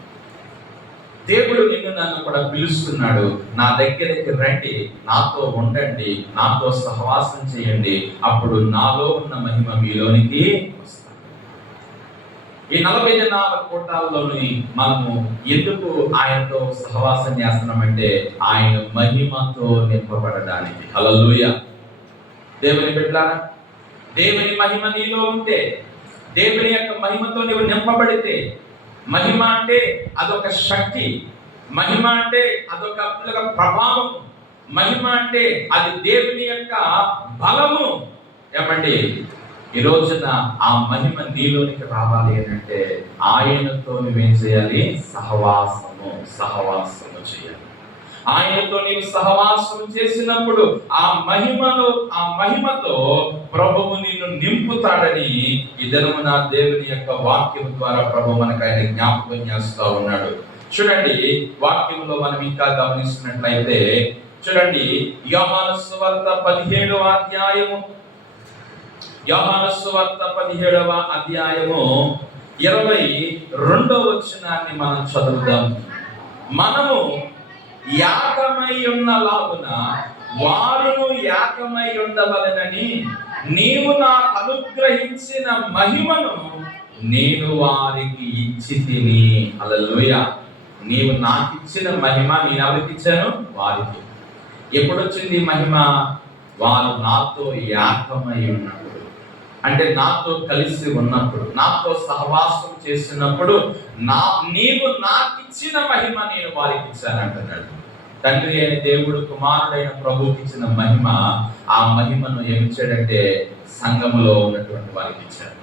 దేవుడు నిన్ను నన్ను కూడా పిలుస్తున్నాడు. నా దగ్గరికి రండి, నాతో ఉండండి, నాతో సహవాసం చేయండి. అప్పుడు నాలో ఉన్న మహిమ మీలోనికి వస్తుంది. ఈ 40 దినాల కూటాల్లోని మనము ఎందుకు ఆయనతో సహవాసం చేస్తున్నామంటే ఆయన మహిమతో నింపబడడానికి. హల్లెలూయా. దేవుని బిడ్డలారా, దేవుని మహిమ నీలో ఉంటే, దేవుని యొక్క మహిమతో నీవు నింపబడితే, మహిమ అంటే అదొక శక్తి, మహిమ అంటే అదొక ప్రభావం, మహిమ అంటే అది దేవుని యొక్క బలము. ఏమండి, ఈ రోజున ఆ మహిమ నీలోనికి రావాలి అంటే ఆయనతో నువ్వేం చేయాలి? సహవాసము చేయాలి. ఆయనతో నీవు సహవాసం చేసినప్పుడు ఆ మహిమతో ప్రభువు నిన్ను నింపుతాడని ఈ దినమున దేవుని యొక్క వాక్యం ద్వారా ప్రభు మనకు ఆయన జ్ఞాపకం చేస్తూ ఉన్నాడు. చూడండి, వాక్యంలో మనం ఇంకా గమనిస్తున్నట్లయితే చూడండి, యోహాను సువార్త 17వ అధ్యాయము 22వ వచనాన్ని మనం చదువుదాం. మనము యాకమై ఉన్నలాగున వారును యాకమై ఉండవలెనని నీవు నాకు అనుగ్రహించిన మహిమను నేను వారికి ఇచ్చితిని. హల్లెలూయా. నీవు నాకు ఇచ్చిన మహిమ నేను ఎవరికి ఇచ్చాను? వారికి. ఎప్పుడు వచ్చింది మహిమ? వారు నాతో ఏకమై ఉన్నప్పుడు, అంటే నాతో కలిసి ఉన్నప్పుడు, నాతో సహవాసం చేసినప్పుడు నీవు నాకు ఇచ్చిన మహిమ నేను వారికి ఇచ్చాను అంటున్నాడు. తండ్రి అయిన దేవుడు కుమారుడైన ప్రభువుకి ఇచ్చిన మహిమ, ఆ మహిమను ఏమిచ్చాడంటే సంఘములో ఉన్నటువంటి వారికి ఇచ్చాడు.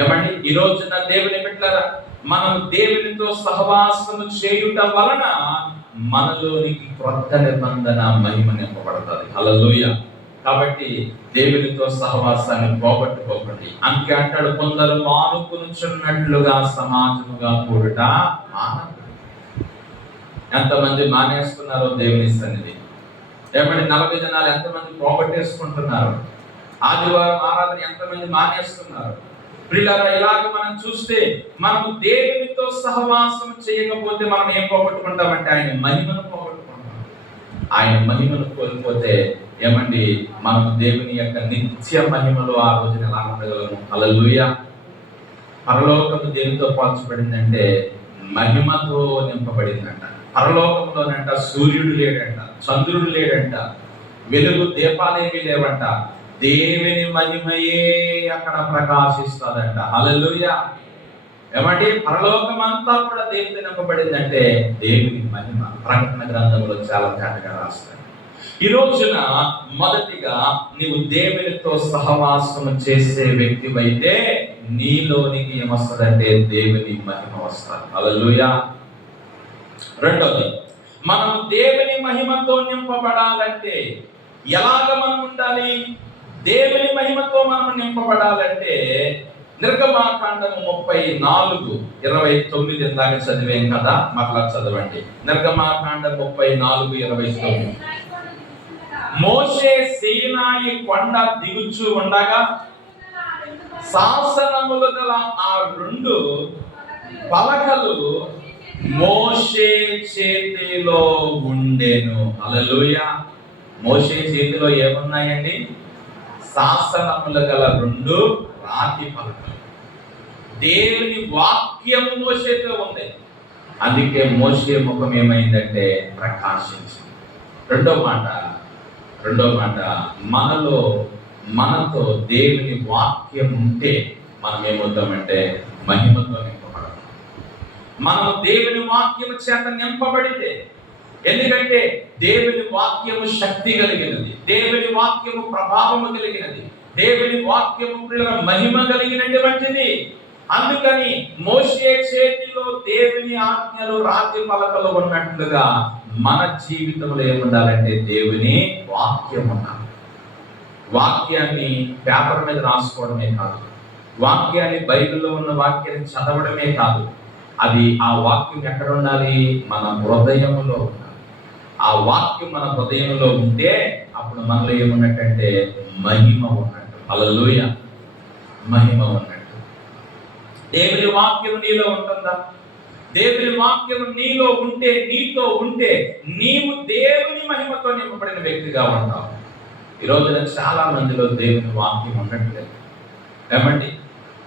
ఏమండి, ఈ రోజున దేవుని బిడ్డలారా, మనం దేవునితో సహవాసము చేయుట వలన మనలోనికి క్రొత్త నిబంధన మహిమ నింపబడుతుంది. హల్లెలూయా. కాబట్టి దేవునితో సహవాసాన్ని పోగొట్టుకోకండి. అందుకే అంటాడు, కొందరు మానుకునుచున్నట్లుగా సమాజముగా కూడుట మానదు. ఎంతమంది మానేస్తున్నారో దేవుని సన్నిధి. ఏమంటే 40 దినాలు ఎంతమంది పోగొట్టేసుకుంటున్నారు? ఆదివారం ఆరాధన ఎంతమంది మానేస్తున్నారు? ప్రియులారా, ఇలాగ మనం చూస్తే మనము దేవునితో సహవాసం చేయకపోతే మనం ఏం పోగొట్టుకుంటామంటే ఆయన మహిమను పోగొట్టుకుంటాం. ఆయన మహిమను కోల్పోతే ఏమండి, మనం దేవుని యొక్క నిత్య మహిమలో ఆ రోజున ఎలా ఉండగలము? హల్లెలూయా. పరలోకము దేనితో పోల్చబడిందంటే మహిమతో నింపబడిందంట. పరలోకంలోనంట సూర్యుడు లేడంట, చంద్రుడు లేడంట, వెలుగు దీపాలేమీ లేవంట. దేవుని మహిమయే అక్కడ ప్రకాశిస్తుందంట. హల్లెలూయా. ఏమంటే పరలోకం అంతా కూడా దేవునితో నింపబడిందంటే దేవుని మహిమ. ప్రకటన గ్రంథంలో చాలా తేటగా రాస్తాడు. ఈ రోజున మొదటిగా నీవు దేవునితో సహవాసం చేసే వ్యక్తివైతే నీలోనికి ఏమొస్తుందంటే దేవుని మహిమ వస్తుంది. హల్లెలూయా. రెండోది, మనం దేవుని మహిమతో నింపబడాలంటే ఎలాగ మనం ఉండాలి? దేవుని మహిమతో మనం నింపబడాలంటే నిర్గమాకాండము 34:29 ఇందాక చదివాం కదా, మరలా చదవండి. నిర్గమాకాండం 34:29. మోషే సీనాయి కొండ దిగుచు ఉండగా శాసనములు గల ఆ 2 పలకలు మోషే చేతిలో ఉండెను. హల్లెలూయా. మోషే చేతిలో ఏమున్నాయండి? శాసనములు గల 2 రాతి పలకలు. దేవుని వాక్యము మోషేతో ఉంది. అందుకే మోషే ముఖం ఏమైందంటే ప్రకాశించింది. రెండో మాట మనతో దేవుని వాక్యం ఉంటే మనం ఏమవుతామంటే మహిమతో నింపబడతాం. మనము దేవుని వాక్యము చేత నింపబడితే, ఎందుకంటే దేవుని వాక్యము శక్తి కలిగినది, దేవుని వాక్యము ప్రభావము కలిగినది, దేవుని వాక్యము మహిమ కలిగినటువంటిది. అందుకని మోషే చేతిలో దేవుని ఆజ్ఞలు రాతి పలకలు ఉన్నట్లుగా మన జీవితంలో ఏముండాలంటే దేవుని వాక్యం ఉండాలి. వాక్యాన్ని పేపర్ మీద రాసుకోవడమే కాదు, వాక్యాన్ని బైబిల్లో ఉన్న వాక్యాన్ని చదవడమే కాదు, అది ఆ వాక్యం ఎక్కడ ఉండాలి? మన హృదయంలో ఉండాలి. ఆ వాక్యం మన హృదయంలో ఉంటే అప్పుడు మనలో ఏమున్నట్టంటే మహిమ ఉన్నట్టు. హల్లెలూయా. మహిమ ఉన్నట్టు. దేవుని వాక్యం నీలో ఉంటుందా? దేవుని వాక్యం నీలో ఉంటే, నీతో ఉంటే నీవు దేవుని మహిమతో నింపబడిన వ్యక్తిగా ఉంటావు. ఈరోజు చాలా మందిలో దేవుని వాక్యం ఉండట్లేదు. ఏమండి,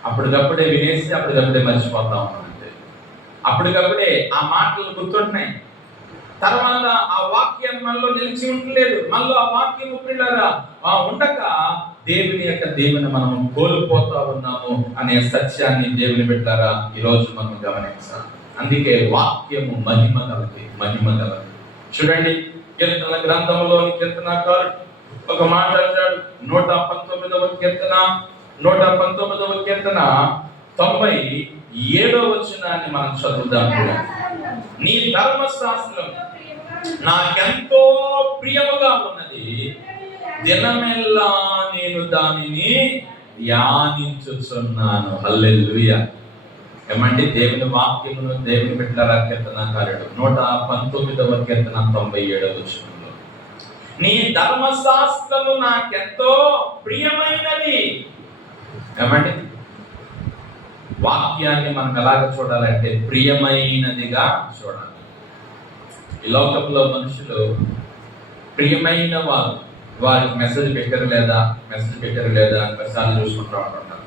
అప్పటికప్పుడే వినేసి అప్పటికప్పుడే మర్చిపోతా ఉన్నామంటే, అప్పటికప్పుడే ఆ మాటలు గుర్తుంటున్నాయి, తర్వాత ఆ వాక్యం మనలో నిలిచి ఉండలేదు. మనలో ఆ వాక్యం ప్రియులారా ఉండక దేవుని యొక్క దీవెన మనం కోల్పోతా ఉన్నాము అనే సత్యాన్ని దేవుని బిడ్డలారా ఈరోజు మనం గమనించాలి. అందుకే వాక్యము మహిమ కలది. చూడండి, కీర్తన గ్రంథంలోని కీర్తనకారుడు ఒక మాట అంటాడు. 119వ కీర్తన 97వ వచనాన్ని మనం చదువుదాం. నీ ధర్మశాస్త్రం నాకెంతో ప్రియముగా ఉన్నది, దినమెల్లా నేను దానిని ధ్యానించుచున్నాను. హల్లెలూయా. ఏమండి, దేవుని వాక్యమును దేవుని బిడ్డలారా కీర్తనకారుడు 119వ కీర్తన 97వ వచనంలో, నీ ధర్మశాస్త్రము నాకెంతో ప్రియమైనది. ఏమండి, వాక్యాన్ని మనం ఎలాగ చూడాలంటే ప్రియమైనదిగా చూడాలి. ఈ లోకంలో మనుషులు ప్రియమైన వారికి మెసేజ్ పెట్టారు లేదా ప్రసాదాలు చూసుకుంటూ ఉంటుంటారు.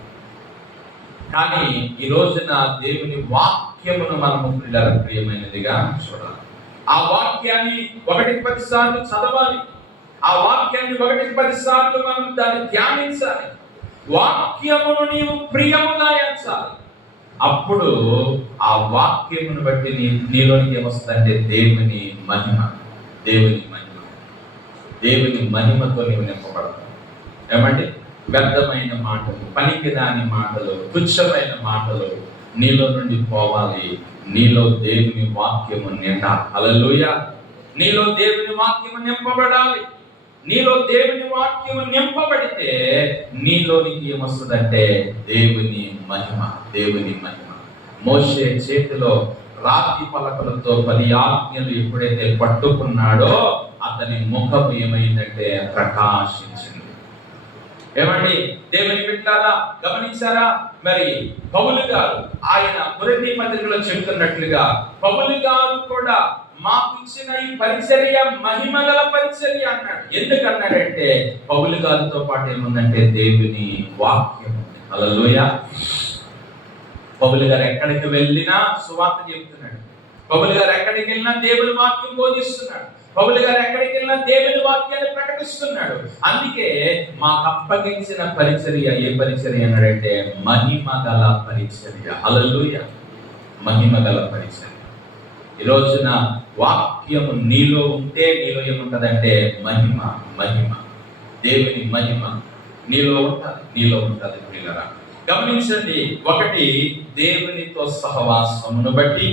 కానీ ఈ రోజున దేవుని వాక్యం వాక్యమును మనము ప్రియమైనదిగా చూడాలి. ఆ వాక్యాన్ని 1-10 సార్లు చదవాలి. ఆ వాక్యాన్ని 1-10 సార్లు మనం దాన్ని ధ్యానించాలి. వాక్యమును నీవు ప్రియముగా ఎంచాలి. అప్పుడు ఆ వాక్యమును బట్టి నీలోనికి ఏమొస్తుందంటే దేవుని మహిమ, దేవుని మహిమ, దేవుని మహిమతో నీవు నింపబడతావు. ఏమండి? వ్యర్థమైన మాటలు, పనికిరాని మాటలు, తుచ్చమైన మాటలు నీలో నుండి పోవాలి. నీలో దేవుని వాక్యము నిండాలి. హల్లెలూయా. నీలో దేవుని వాక్యము నింపబడాలి. నీలో దేవుని వాక్యము నింపబడితే నీలోనికి ఏమొస్తుందంటే దేవుని మహిమ, దేవుని మహిమ. మోషే చేతిలో రాతి పలకలతో 10 ఆజ్ఞలు ఎప్పుడైతే పట్టుకున్నాడో అతని ముఖం ఏమైందంటే ప్రకాశించింది. ఏమండి? దేవుని బిడ్డలారా, గమనించారా? మరి పౌలు గారు ఆయన కొరింథీ పత్రికలో చెబుతున్నట్లుగా పౌలు గారు కూడా మాకు ఇచ్చిన ఈ పరిచర్య మహిమగల పరిచర్య అన్నాడు. ఎందుకన్నాడంటే పౌలు గారితో పాటు ఏముందంటే దేవుని వాక్యం ఉంది. హల్లెలూయా. పౌలు గారు ఎక్కడికి వెళ్ళినా సువార్త చెప్తున్నాడు. పౌలు గారు ఎక్కడికి వెళ్ళినా దేవుని వాక్యం బోధిస్తున్నాడు. పౌలు గారు ఎక్కడికి వెళ్ళినా దేవుని వాక్యాన్ని ప్రకటిస్తున్నాడు. అందుకే మాకు అప్పగించిన పరిచర్య ఏ పరిచర్య అన్నాడంటే మహిమగల పరిచర్య. హల్లెలూయా. మహిమగల పరిచర్య. ఈ రోజున వాక్యము నీలో ఉంటే నీలో ఏముంటదంటే మహిమ, మహిమ, దేవుని మహిమ నీలో ఉంటది, నీలో ఉంటది. ప్రియులారా, గమనించండి. 1 దేవునితో సహవాసమును బట్టి,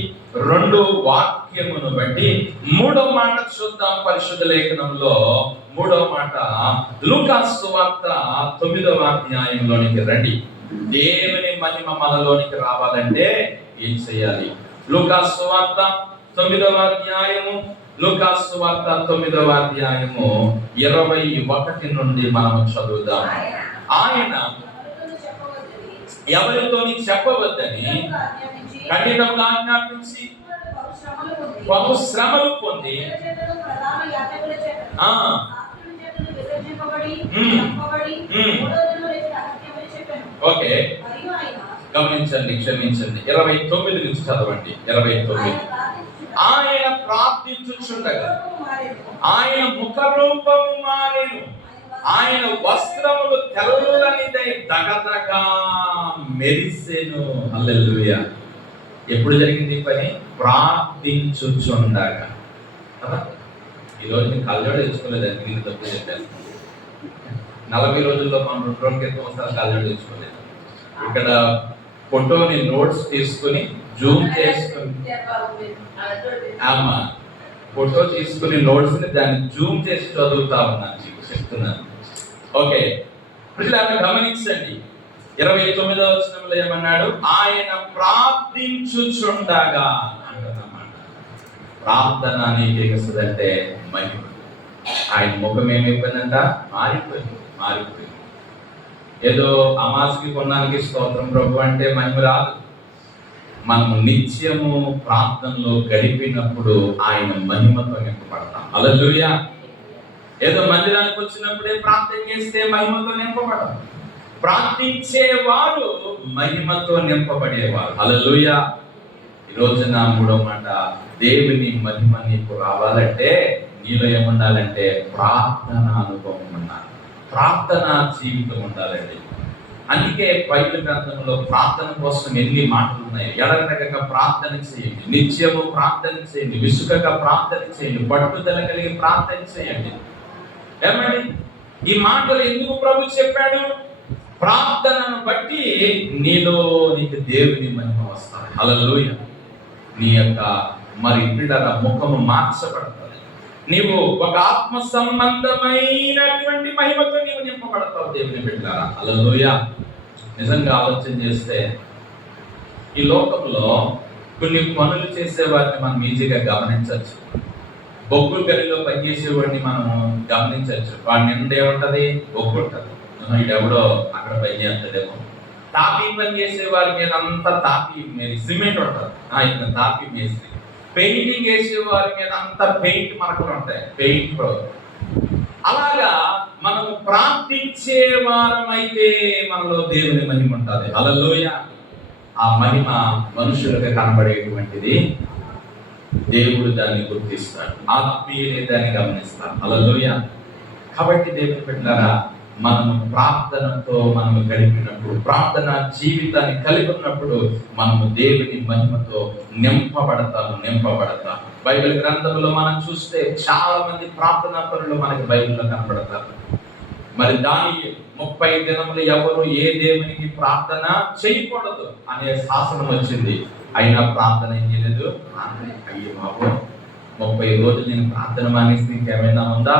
2 వాక్యమును బట్టి. 3వ మాట చూద్దాం పరిశుద్ధ లేఖనంలో. 3వ మాట లూకాసు సువార్త 9వ అధ్యాయంలోనికి రండి. దేవుని మహిమ మనలోనికి రావాలంటే ఏం చేయాలి? లూకాసు సువార్త 9వ అధ్యాయము, లూకాసు సువార్త 9వ అధ్యాయము 21 నుండి మనం చదువుదాం. ఆయన ఎవరితోని చెప్పవద్దని కఠినంగా ఆజ్ఞాపించి బహు శ్రమలు పొంది ఓకే, గమనించండి, క్షమించండి. 29 నుంచి చదవండి. 29. ఆయన ప్రార్థించుచుండగా ఆయన ముఖ రూపము మారెను, ఆయన వస్త్రములు తెల్లనిదై దగదగా మెరిసెను. హల్లెలూయా. ఎప్పుడు జరిగింది ఈ పని? ప్రార్థించుచుండగా. కదా, ఈరోజు నేను కళ్ళజోడు తెచ్చుకోలేదు. మీరు తప్పు చెప్పాను. 40 రోజుల్లో మనం 2 రోజుల క్రితం ఒకసారి కళ్ళజోడు తెచ్చుకోలేదు. ఇక్కడ ఫోటోని నోట్స్ తీసుకుని జూమ్ చేసుకుని ఫోటో తీసుకుని నోట్స్ ని దాన్ని జూమ్ చేసి చదువుతా ఉన్నాను, చెప్తున్నాను. ఓకే, ప్రజలను గమనించండి. 29వ వచనంలో ఏమన్నాడు? ఆయన ప్రార్థించుచుండగా అంటున్నమాట. ప్రార్థన నీకేస్తుందంటే మహిమ. ఆయన ముఖం ఏమైపోయిందంట? మారిపోయింది. ఏదో అమాస్కి కొన్నానికి స్తోత్రం ప్రభు అంటే మహిమ రాదు. మనము నిత్యము ప్రార్థనలో గడిపినప్పుడు ఆయన మహిమతో నింపబడతాం. హల్లెలూయా. ఏదో మందిరానికి వచ్చినప్పుడే ప్రార్థన చేస్తే మహిమతో నింపబడతాం. ప్రార్థించేవాడు మహిమతో నింపబడేవాడు. హల్లెలూయా. ఈ రోజున 3వ మాట, దేవుని మహిమ నీకు రావాలంటే నీలో ఏముండాలంటే ప్రార్థన అనుభవం ఉండాలి, ప్రార్థన జీవితం ఉండాలండి. అందుకే బైబిల్ గ్రంథంలో ప్రార్థన కోసం ఎన్ని మాటలు ఉన్నాయి. ఎడతెగక ప్రార్థన చేయండి, నిత్యము ప్రార్థన చేయండి, విసుగక ప్రార్థన చేయండి, పట్టుదల కలిగి ప్రార్థన చేయండి. ఏమండి? ఈ మాటలు ఎందుకు ప్రభు చెప్పాడు? ప్రార్థనను బట్టి నీకు దేవుని మహిమ వస్తుంది. హల్లెలూయా. నీ యొక్క మరి పిల్లల ముఖము మార్చబడుతుంది. నీవు ఒక ఆత్మ సంబంధమైనటువంటి మహిమతో నీవు నింపబడతావు దేవుని బిడ్డలారా. హల్లెలూయా. నిజంగా ఆలోచన చేస్తే ఈ లోకంలో కొన్ని పనులు చేసేవారిని మనం ఈజీగా గమనించవచ్చు. బొగ్గుల గనిలో పనిచేసేవాడిని మనం గమనించవచ్చు. వాడి నిండా ఏముంటది? బొగ్గు ఉంటుంది. ఇడెవడో అక్కడ పని చేస్తాడేమో. తాపీ పని చేసే వారి మీద అంతా తాపీ సిమెంట్ ఉంటుంది. ఇక్కడ తాపీ మేస్త్రి. పెయింటింగ్ వేసే వారి మీద అంతా పెయింట్ మనకు ఉంటాయి, పెయింట్. అలాగా మనం ప్రార్థించే వారమైతే మనలో దేవుని మహిమ ఉంటుంది. హల్లెలూయా. ఆ మహిమ మనుషులకు కనబడేటువంటిది. దేవుడు దాన్ని గుర్తిస్తాడు, ఆత్మీయులే దాన్ని గమనిస్తారు. హల్లెలూయా. కాబట్టి దేవుని బిడ్డలారా, మనము ప్రార్థనతో మనము గడిపినప్పుడు, ప్రార్థన జీవితాన్ని కలిగి ఉన్నప్పుడు మనము దేవుని మహిమతో నింపబడతాము. బైబిల్ గ్రంథంలో మనం చూస్తే చాలా మంది ప్రార్థనా పరులు మనకి బైబిల్లో కనబడతారు. మరి దాని 30 దినములు ఎవరు ఏ దేవునికి ప్రార్థన చేయకూడదు అనే శాసనం వచ్చింది. అయినా ప్రార్థన ఏం చేయలేదు. అయ్యో బాబు, 30 రోజులు నేను ప్రార్థన మానేస్తే ఇంకేమైనా ఉందా?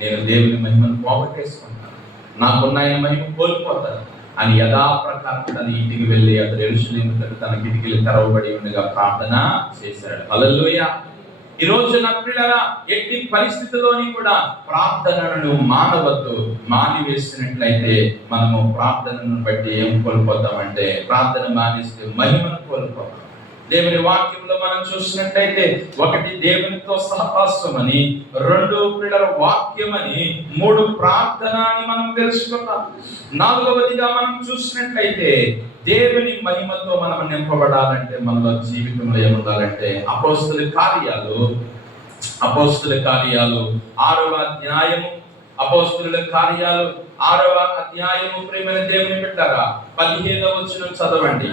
నేను దేవుని మహిమను పోగొట్టేసుకుంటాను, నాకున్న ఆయన మహిమ కోల్పోతాను అని యథాప్రకారం తన ఇంటికి వెళ్ళి అతను యెరూషలేములో తన కిటికీలు తెరవబడి ఉండగా ప్రార్థన చేశాడు. హల్లెలూయా. ఈ రోజు నా ప్రియులారా, ఎట్టి పరిస్థితుల్లోని కూడా ప్రార్థనను మానవద్దు. మానివేసినట్లయితే మనము ప్రార్థనను బట్టి ఏం కోల్పోతామంటే, ప్రార్థన మానేస్తే మహిమను కోల్పోతాం. దేవుని వాక్యంలో మనం చూసినట్లయితే, 1 దేవునితో సహవాసం అని, 2 ప్రియుల వాక్యం అని, 3 ప్రార్థన అని మనం తెలుసుకుంటాం. 4వదిగా మనం చూసినట్లయితే, దేవుని మహిమతో మనం నింపబడాలంటే మనలో జీవితంలో ఏముండాలంటే, అపోస్తలుల కార్యాలు 6వ అధ్యాయము, అపోస్తలుల కార్యాలు 6వ అధ్యాయము. ప్రియమైన దేవుని బిడ్డలారా, 15వ వచనం చదవండి.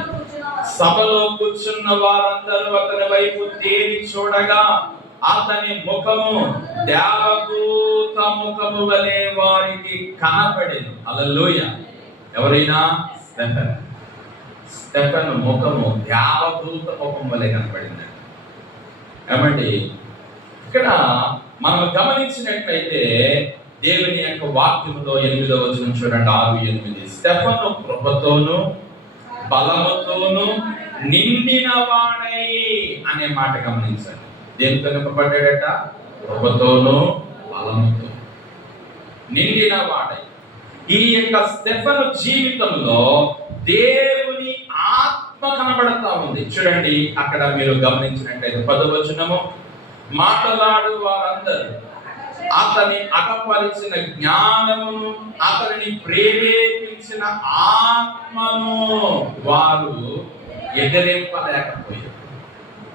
సభలో కూర్చున్న వారందరూ అతని వైపు తేరి చూడగా అతని ముఖము దేవదూత ముఖము వలె వారికి కనపడెను. హల్లెలూయా. ఎవరైనా స్టెఫెను ముఖము దేవదూత ముఖం వలె కనపడింది. ఏమండి, ఇక్కడ మనం గమనించినట్లయితే దేవుని యొక్క వాక్యములో 8వ వచనం చూడండి, 6-8. స్టెఫెను కృపతోను బలముతోను నిండిన వాడై అనే మాట గమనించాలి. దేనితో నింపబడ్డాడట? కృపతోను బలముతో నిండిన వాడై. ఈ యొక్క స్టెఫెను జీవితంలో దేవుని ఆత్మ కనబడతా ఉంది. చూడండి, అక్కడ మీరు గమనించినట్లయితే 10వ వచనము, మాటలాడు వారందరూ అతని అగపరిచిన జ్ఞానమును, అతనిని ప్రేరేపించిన ఆత్మను వారు ఎదిరింపలేకపోయారు.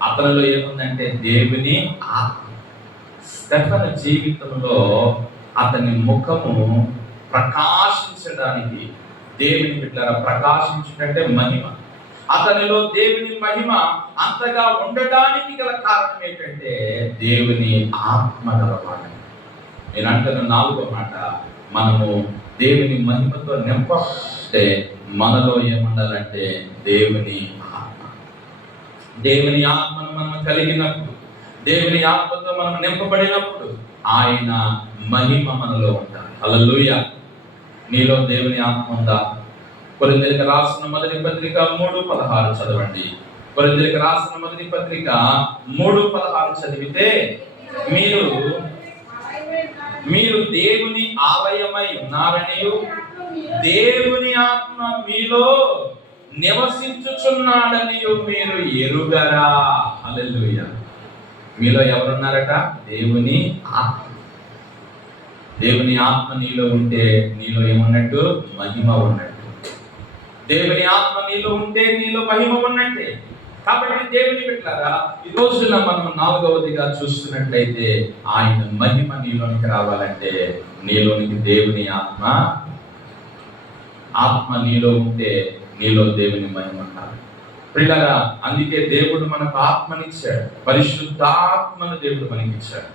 అతనిలో ఏముందంటే దేవుని ఆత్మ. స్టెఫెను జీవితంలో అతని ముఖము ప్రకాశించడానికి, దేవుని బిడ్డలారా, ప్రకాశించుటంటే మహిమ, అతనిలో దేవుని మహిమ అంతగా ఉండడానికి గల కారణం ఏంటంటే దేవుని ఆత్మ గలవాడు. నేను అంటున్న 4వ మాట, మనము దేవుని మహిమతో నింపబడితే మనలో ఏముండాలంటే దేవుని ఆత్మ. దేవుని ఆత్మను మనం కలిగినప్పుడు, దేవుని ఆత్మతో మనం నింపబడినప్పుడు ఆయన మహిమ మనలో ఉంటాడు. హల్లెలూయా. నీలో దేవుని ఆత్మ ఉందా? కొరింథీయులకు రాసిన మొదటి పత్రిక 3:16 చదవండి. కొరింథీయులకు రాసిన మొదటి పత్రిక 3:16 చదివితే, మీరు దేవుని ఆలయమై ఉన్నారనియు దేవుని ఆత్మ మీలో నివసించుచున్నాడనియు మీరు ఎరుగరా. హల్లెలూయా. మీలో ఎవరున్నారట? దేవుని ఆత్మ. దేవుని ఆత్మ నీలో ఉంటే నీలో ఏమున్నట్టు? మహిమ ఉన్నట్టు. దేవుని ఆత్మ నీలో ఉంటే నీలో మహిమ ఉన్నట్టే. కాబట్టి దేవుని బిడ్డలారా, ఈ రోజున మనం 4వదిగా చూస్తున్నట్లయితే, ఆయన మహిమ నీలోనికి రావాలంటే నీలోనికి దేవుని ఆత్మ నీలో ఉంటే నీలో దేవుని మహిమ ఉండాలి. ప్రియులారా, అందుకే దేవుడు మనకు ఆత్మనిచ్చాడు, పరిశుద్ధాత్మను దేవుడు మనకిచ్చాడు.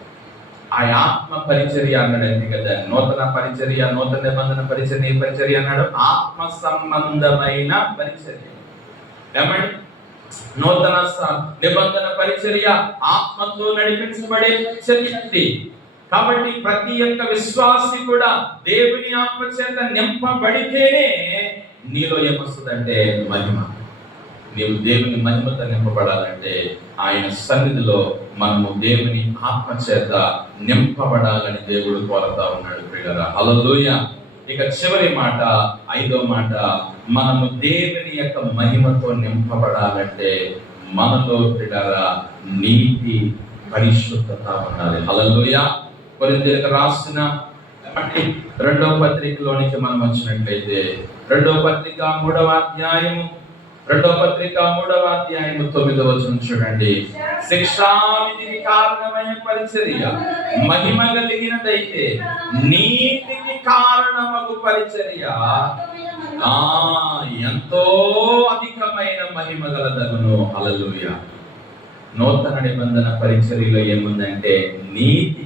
ఆ ఆత్మ పరిచర్య అన్నాడంటే కదా, నూతన పరిచర్య, నూతన నిబంధన పరిచర్య, ఏ పరిచర్య అన్నాడు? ఆత్మ సంబంధమైన పరిచర్య. ఏమండి, నూతన నిబంధన పరిచర్య ఆత్మతో నడిపించబడే చర్య. కాబట్టి ప్రతి ఒక్క విశ్వాసి కూడా దేవుని ఆత్మ చేత నింపబడితేనే నీలో ఏమొస్తుందంటే మహిమ. నీవు దేవుని మహిమతో నింపబడాలంటే ఆయన సన్నిధిలో మనము దేవుని ఆత్మ చేత నింపబడాలని దేవుడు కోరుతా ఉన్నాడు. ప్రియులారా, హల్లెలూయా. ఇక చివరి మాట, 5వ మాట, మనము దేవుని యొక్క మహిమతో నింపబడాలంటే మనలో ప్రియులారా నీతి, పరిశుద్ధత ఉండాలి. హల్లెలూయా. కొరింథీయులకు రాసిన 2వ పత్రికలోనికి మనం వచ్చినట్లయితే, 2వ పత్రిక 3వ అధ్యాయము రెండో పత్రిక 3వ అధ్యాయము 9వ వచనం చూడండి. శిక్షావిధికి కారణమైన పరిచర్య మహిమ కలిగినదైతే నీతికి కారణమగు పరిచర్య ఎంతో అధికమైన మహిమ గలదగును. హల్లెలూయా. నూతన నిబంధన పరిచర్యలో ఏముందంటే నీతి.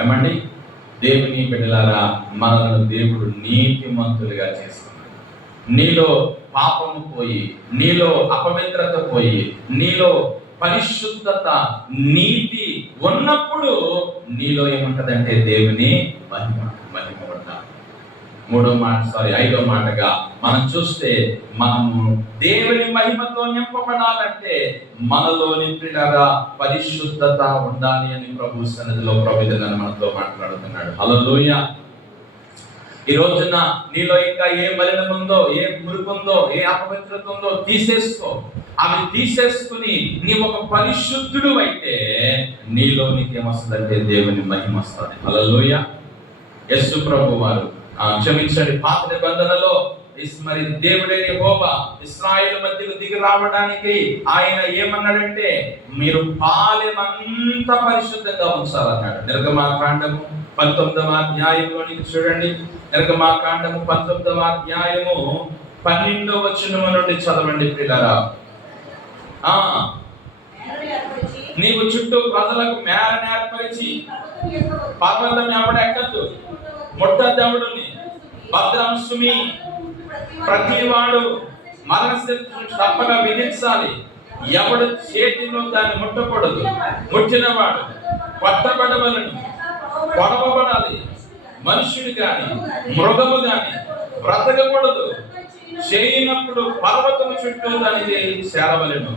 ఏమండి, దేవుని బిడ్డలారా, మనలను దేవుడు నీతిమంతులుగా చేస్తున్నాడు. నీలో పాపము పోయి, నీలో అపవిత్రత పోయి, నీలో పరిశుద్ధత, నీతి ఉన్నప్పుడు నీలో ఏముంటదంటే దేవుని మహిమ ఉండాలి. ఐదో మాటగా మనం చూస్తే, మనము దేవుని మహిమతో నింపబడాలంటే మనలోని పిల్లగా పరిశుద్ధత ఉండాలి అని ప్రభు సన్నిధిలో ప్రభుత్వాన్ని మనతో మాట్లాడుతున్నాడు. హల్లెలూయా. ఈ రోజున నీలో ఇంకా ఏ మలినం ఉందో, ఏ మురుకు ఉందో, ఏ అపవిత్రత ఉందో తీసేసుకో. అవి తీసేసుకుని నీ ఒక పరిశుద్ధుడు అయితే నీలో నీకేమొస్తుందంటే దేవుని మహిమ వస్తుంది. హల్లెలూయా. యేసు ప్రభు వారు క్షమించండి, పాత నిబంధనలో మరి దేవుడైన యెహోవా ఇశ్రాయేలు మధ్యకు దిగి రావడానికి ఆయన ఏమన్నాడంటే, మీరు పాలెమంతా పరిశుద్ధంగా ఉంచాలన్నాడు. నిర్గమాకాండము 19వ అధ్యాయంలోనికి చూడండి. నిర్గమాకాండము 19వ అధ్యాయము 12వ వచనము నుండి చదవండి పిల్లరా. నీవు చుట్టూ ప్రజలకు మేరను ఏర్పరిచి, పర్వతం ఎవడెక్కద్దు, ముట్టదెవడుని, భద్రాంశుమి, ప్రతివాడు మరణశిక్ష తప్పగా విధించాలి. ఎవడు చేతిలో దాన్ని ముట్టకూడదు. ముట్టినవాడు కొట్టబడవలను, కొడవబడాలి. మనుష్యుడు గాని మృగము గాని బ్రతకకూడదు. చేయనప్పుడు పర్వతము చుట్టూ దానికి చేరవలెను.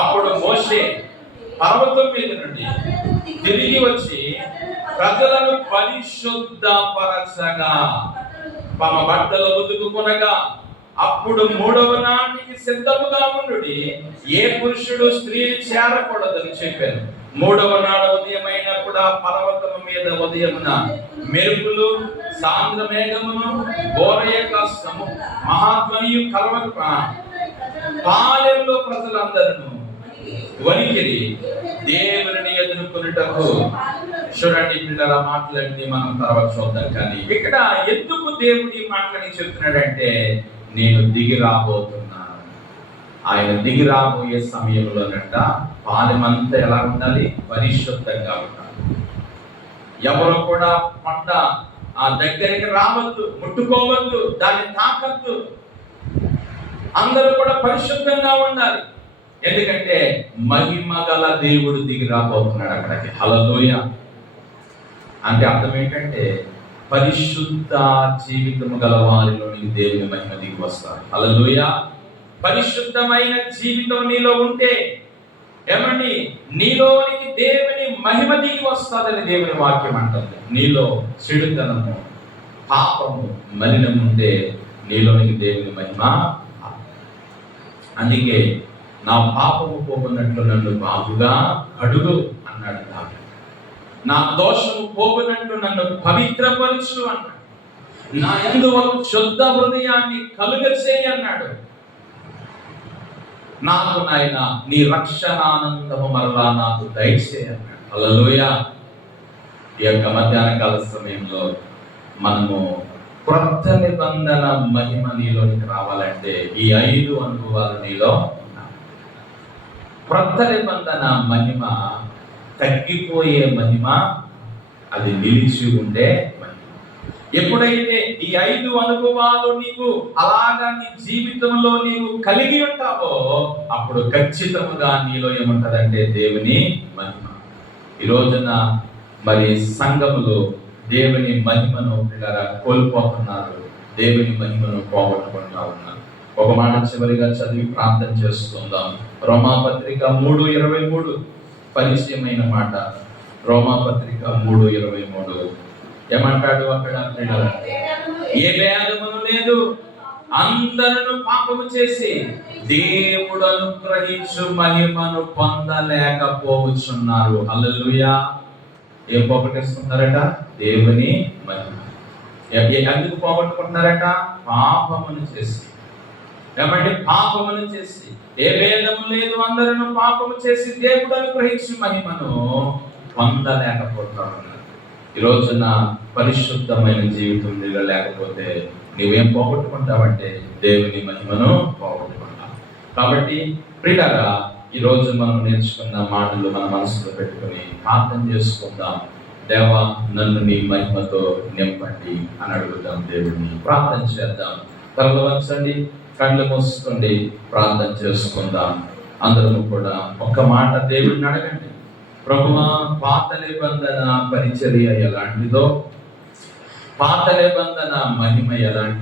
అప్పుడు మోషే పర్వతం మీద నుండి తిరిగి వచ్చి ప్రజలను పరిశుద్ధపరచగా తమ బట్టలు ఉతుకుకొనగా, అప్పుడు 3వ నాటికి సిద్ధముగా ఉండుడి, ఏ పురుషుడు స్త్రీని చేరకూడదని చెప్పాను. 3వ నాడు ఉదయమైనప్పుడు ఆ పర్వతము మీద ఉదయమున మెరుపులు, సాంద్ర మేఘమును, ఘోర యొక్క మహాధ్వనియు కలవక పాలెంలో ప్రజలందరూ వణికిరి దేవుని ఎదుర్కొనుటకు. చూడండి పిల్లల మాటలన్నీ మనం తర్వాత చూద్దాం. కానీ ఇక్కడ ఎందుకు దేవుడి మాటలని చెప్తున్నాడంటే, నేను దిగి రాబోతున్నాను. ఆయన దిగి రాబోయే సమయంలోనంట పాలెమంతా ఎలా ఉండాలి? పరిశుద్ధంగా ఉండాలి. ఎవరు కూడా పంట ఆ దగ్గరికి రావద్దు, ముట్టుకోవద్దు, దాన్ని తాకద్దు. అందరూ కూడా పరిశుద్ధంగా ఉండాలి. ఎందుకంటే మహిమ గల దేవుడు దిగి రాబోతున్నాడు అక్కడికి. హల్లెలూయా. అంటే అర్థం ఏంటంటే, పరిశుద్ధ జీవితము గల వారిలోని దేవుని మహిమ దిగి వస్తారు. హల్లెలూయా. పరిశుద్ధమైన జీవితం నీలో ఉంటే ఏమండి, నీలోనికి దేవుని మహిమ దిగి వస్తుందని దేవుని వాక్యం అంటుంది. నీలో చెడుతనము, పాపము, మలినం ఉంటే నీలోనికి దేవుని మహిమ. అందుకే నా పాపము పోకున్నట్లు నన్ను బాగుగా కడుగు అన్నాడు దావీదు. నా దోషము పోకున్నట్లు నన్ను పవిత్రపరచు అన్నాడు. నా యందు ఒక శుద్ధ హృదయాన్ని కలుగచేయి అన్నాడు. నాకు నాయన నీ రక్షణ ఆనందము మరలా నాకు దయచేయి అన్నాడు. హల్లెలూయా. ఈ యొక్క మధ్యాహ్న కాల సమయంలో మనము క్రొత్త నిబంధన మహిమ నీలోనికి రావాలంటే ఈ 5 అనుభవాలు నీలో ఉన్నాయి. క్రొత్త నిబంధన మహిమ తగ్గిపోయే మహిమ, అది నిలిచి ఉండే మహిమ. ఎప్పుడైతే ఈ 5 అనుభవాలు నీకు అలాగా నీ జీవితంలో నీవు కలిగి ఉంటావో, అప్పుడు ఖచ్చితంగా నీలో ఏముంటదంటే దేవుని మహిమ. ఈ రోజున మరి సంఘములో దేవుని మహిమను కోల్పోతున్నారు, దేవుని మహిమను పోగొట్టుకుంటా ఉన్నారు. ఒక మాట చివరిగా చదివి ప్రార్థన చేసుకుందాం. రోమాపత్రిక 3:23 పరిచయమైన మాట. రోమాపత్రిక 3:23 ఏమంటాడు అక్కడ? ఏ భేదమును లేదు, అందరూ పాపము చేసి దేవుడు అనుగ్రహించు మహిమను పొందలేకపోవచ్చున్నారు. హల్లెలూయా. ఏం పోగొట్టేసుకున్నారట? దేవుని మహిమ. ఎందుకు పోగొట్టుకుంటున్నారట? పాపమును చేసి. ఏమంటే పాపమును చేసి, ఏ భేదము లేదు, అందరూ పాపము చేసి దేవుడు అనుగ్రహించి మహిమను పొందలేకపోతున్నారు. ఈ రోజున పరిశుద్ధమైన జీవితం నీలో లేకపోతే నువ్వేం పోగొట్టుకుంటావంటే దేవుని మహిమను పోగొట్టుకుంటావు. కాబట్టి ప్రియులారా, ఈ రోజు మనం నేర్చుకున్న మాటలు మన మనసులో పెట్టుకుని ప్రార్థన చేసుకుందాం. దేవా, నన్ను నీ మహిమతో నింపండి అని అడుగుదాం. దేవుడిని ప్రార్థన చేద్దాం. తలలు వంచండి, కళ్ళు మూసుకోండి, ప్రార్థన చేసుకుందాం. అందరము కూడా ఒక్క మాట దేవుడిని అడగండి. ప్రభువా, పాత నిబంధన పరిచర్య ఎలాంటిదో, పాత నిబంధన మహిమ ఎలాంటిదో